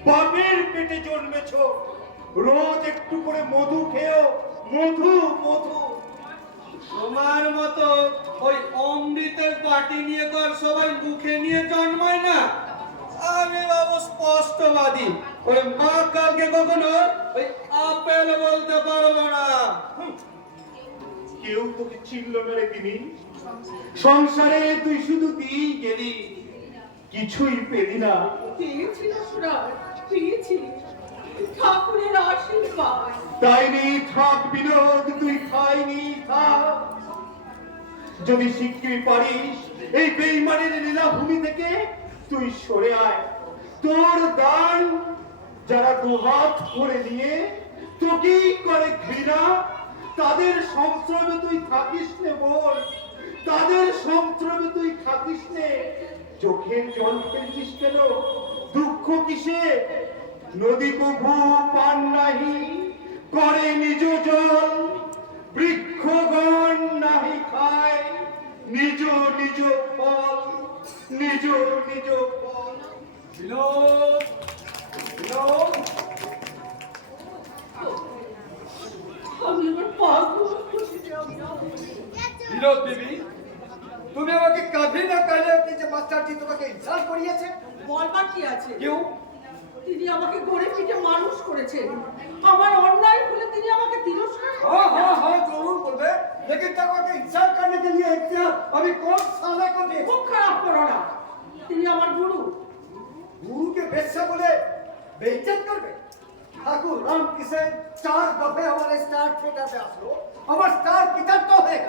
বাপের পেটে জন্মেছ। রোজ একটু করে মধু খেও, মধু মধু। তোমার মতো ওই অমৃতের পাটি নিয়ে তো আর সবাই মুখে নিয়ে জন্মায় না। আমি বাবু স্পষ্টবাদী, ওই মা কালকে কখনো ওই আপেল বলতে পারবো না। কেউ তোকে চিনল না রে তিনি। সংসারে তুই শুধু দিয়ে গেলি, কিছুই পেলি না। পেয়েছি না সুরাজ, পেয়েছি ঠাকুরের আশীর্বাদ। তাইনি থাক বিনোদ, তুই খাইনি থাক। যদি শিগগির পারিস এই বেইমানের লীলাভূমি থেকে তুই সরে আয়। তোর দান যারা দুহাত করে নিয়ে তোকেই করে ঘৃণা, তাদের সংস্রবে তুই থাকিস নে বল, তাদের সংস্রবে তুই থাকিস নে। চোখের জল ফেলছিস কেন? দুঃখ কিসে? নদী কভু পান নাহি করে নিজ জল, বৃক্ষগণ নাহি খায় নিজ নিজ ফল, নিজ নিজ ফল। বিনোদ, বিনোদ, আমি আমার পাগল বিনোদ বিবি, তুমি আমাকে কাঁধে না কালে যে মাস্টারজি তোমাকে ইনসাল্ট করিয়েছে। বলবার কি আছে? কেউ তিনি আমাকে গড়ে পিঠে মানুষ করেছেন, আমার অন্যায় বলে তিনি আমাকে তিরস্কার। हाँ हाँ हाँ जरूर बोलबे, लेकिन तब के इंसल्ट करने के लिए इख्तियार अभी कौन साले को दे? খুব খারাপ করো না, তিনি আমার গুরু। गुरु के बेस्सा बोले बेइज्जत करबे? ठाकुर राम किशन 4 दफे हमारे स्टार थिएटर पे आसलो, हमारा स्टार किधर तो है,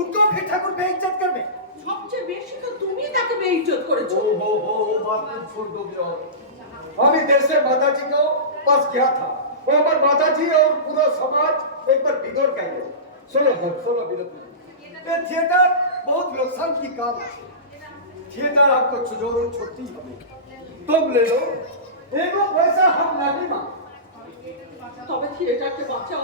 उनको भी ठाकुर बेइज्जत करबे? সবচেয়ে বেশি তো তুমি তাকে বেইজ্জত করেছো। ओ बात तुम छोड़ दो बिहार। अभी देर से माता जी को पास गया था, वो हमारे माता जी और पूरा समाज एक बार बिगड़ गए। सुनो विनोद, ये थिएटर बहुत नुकसान की काम है। थिएटर आपको जरूर छोड़ती है, तुम ले लो, एगो पैसा हम नहीं मांगते। তবে থিয়েটারকে বাঁচাও।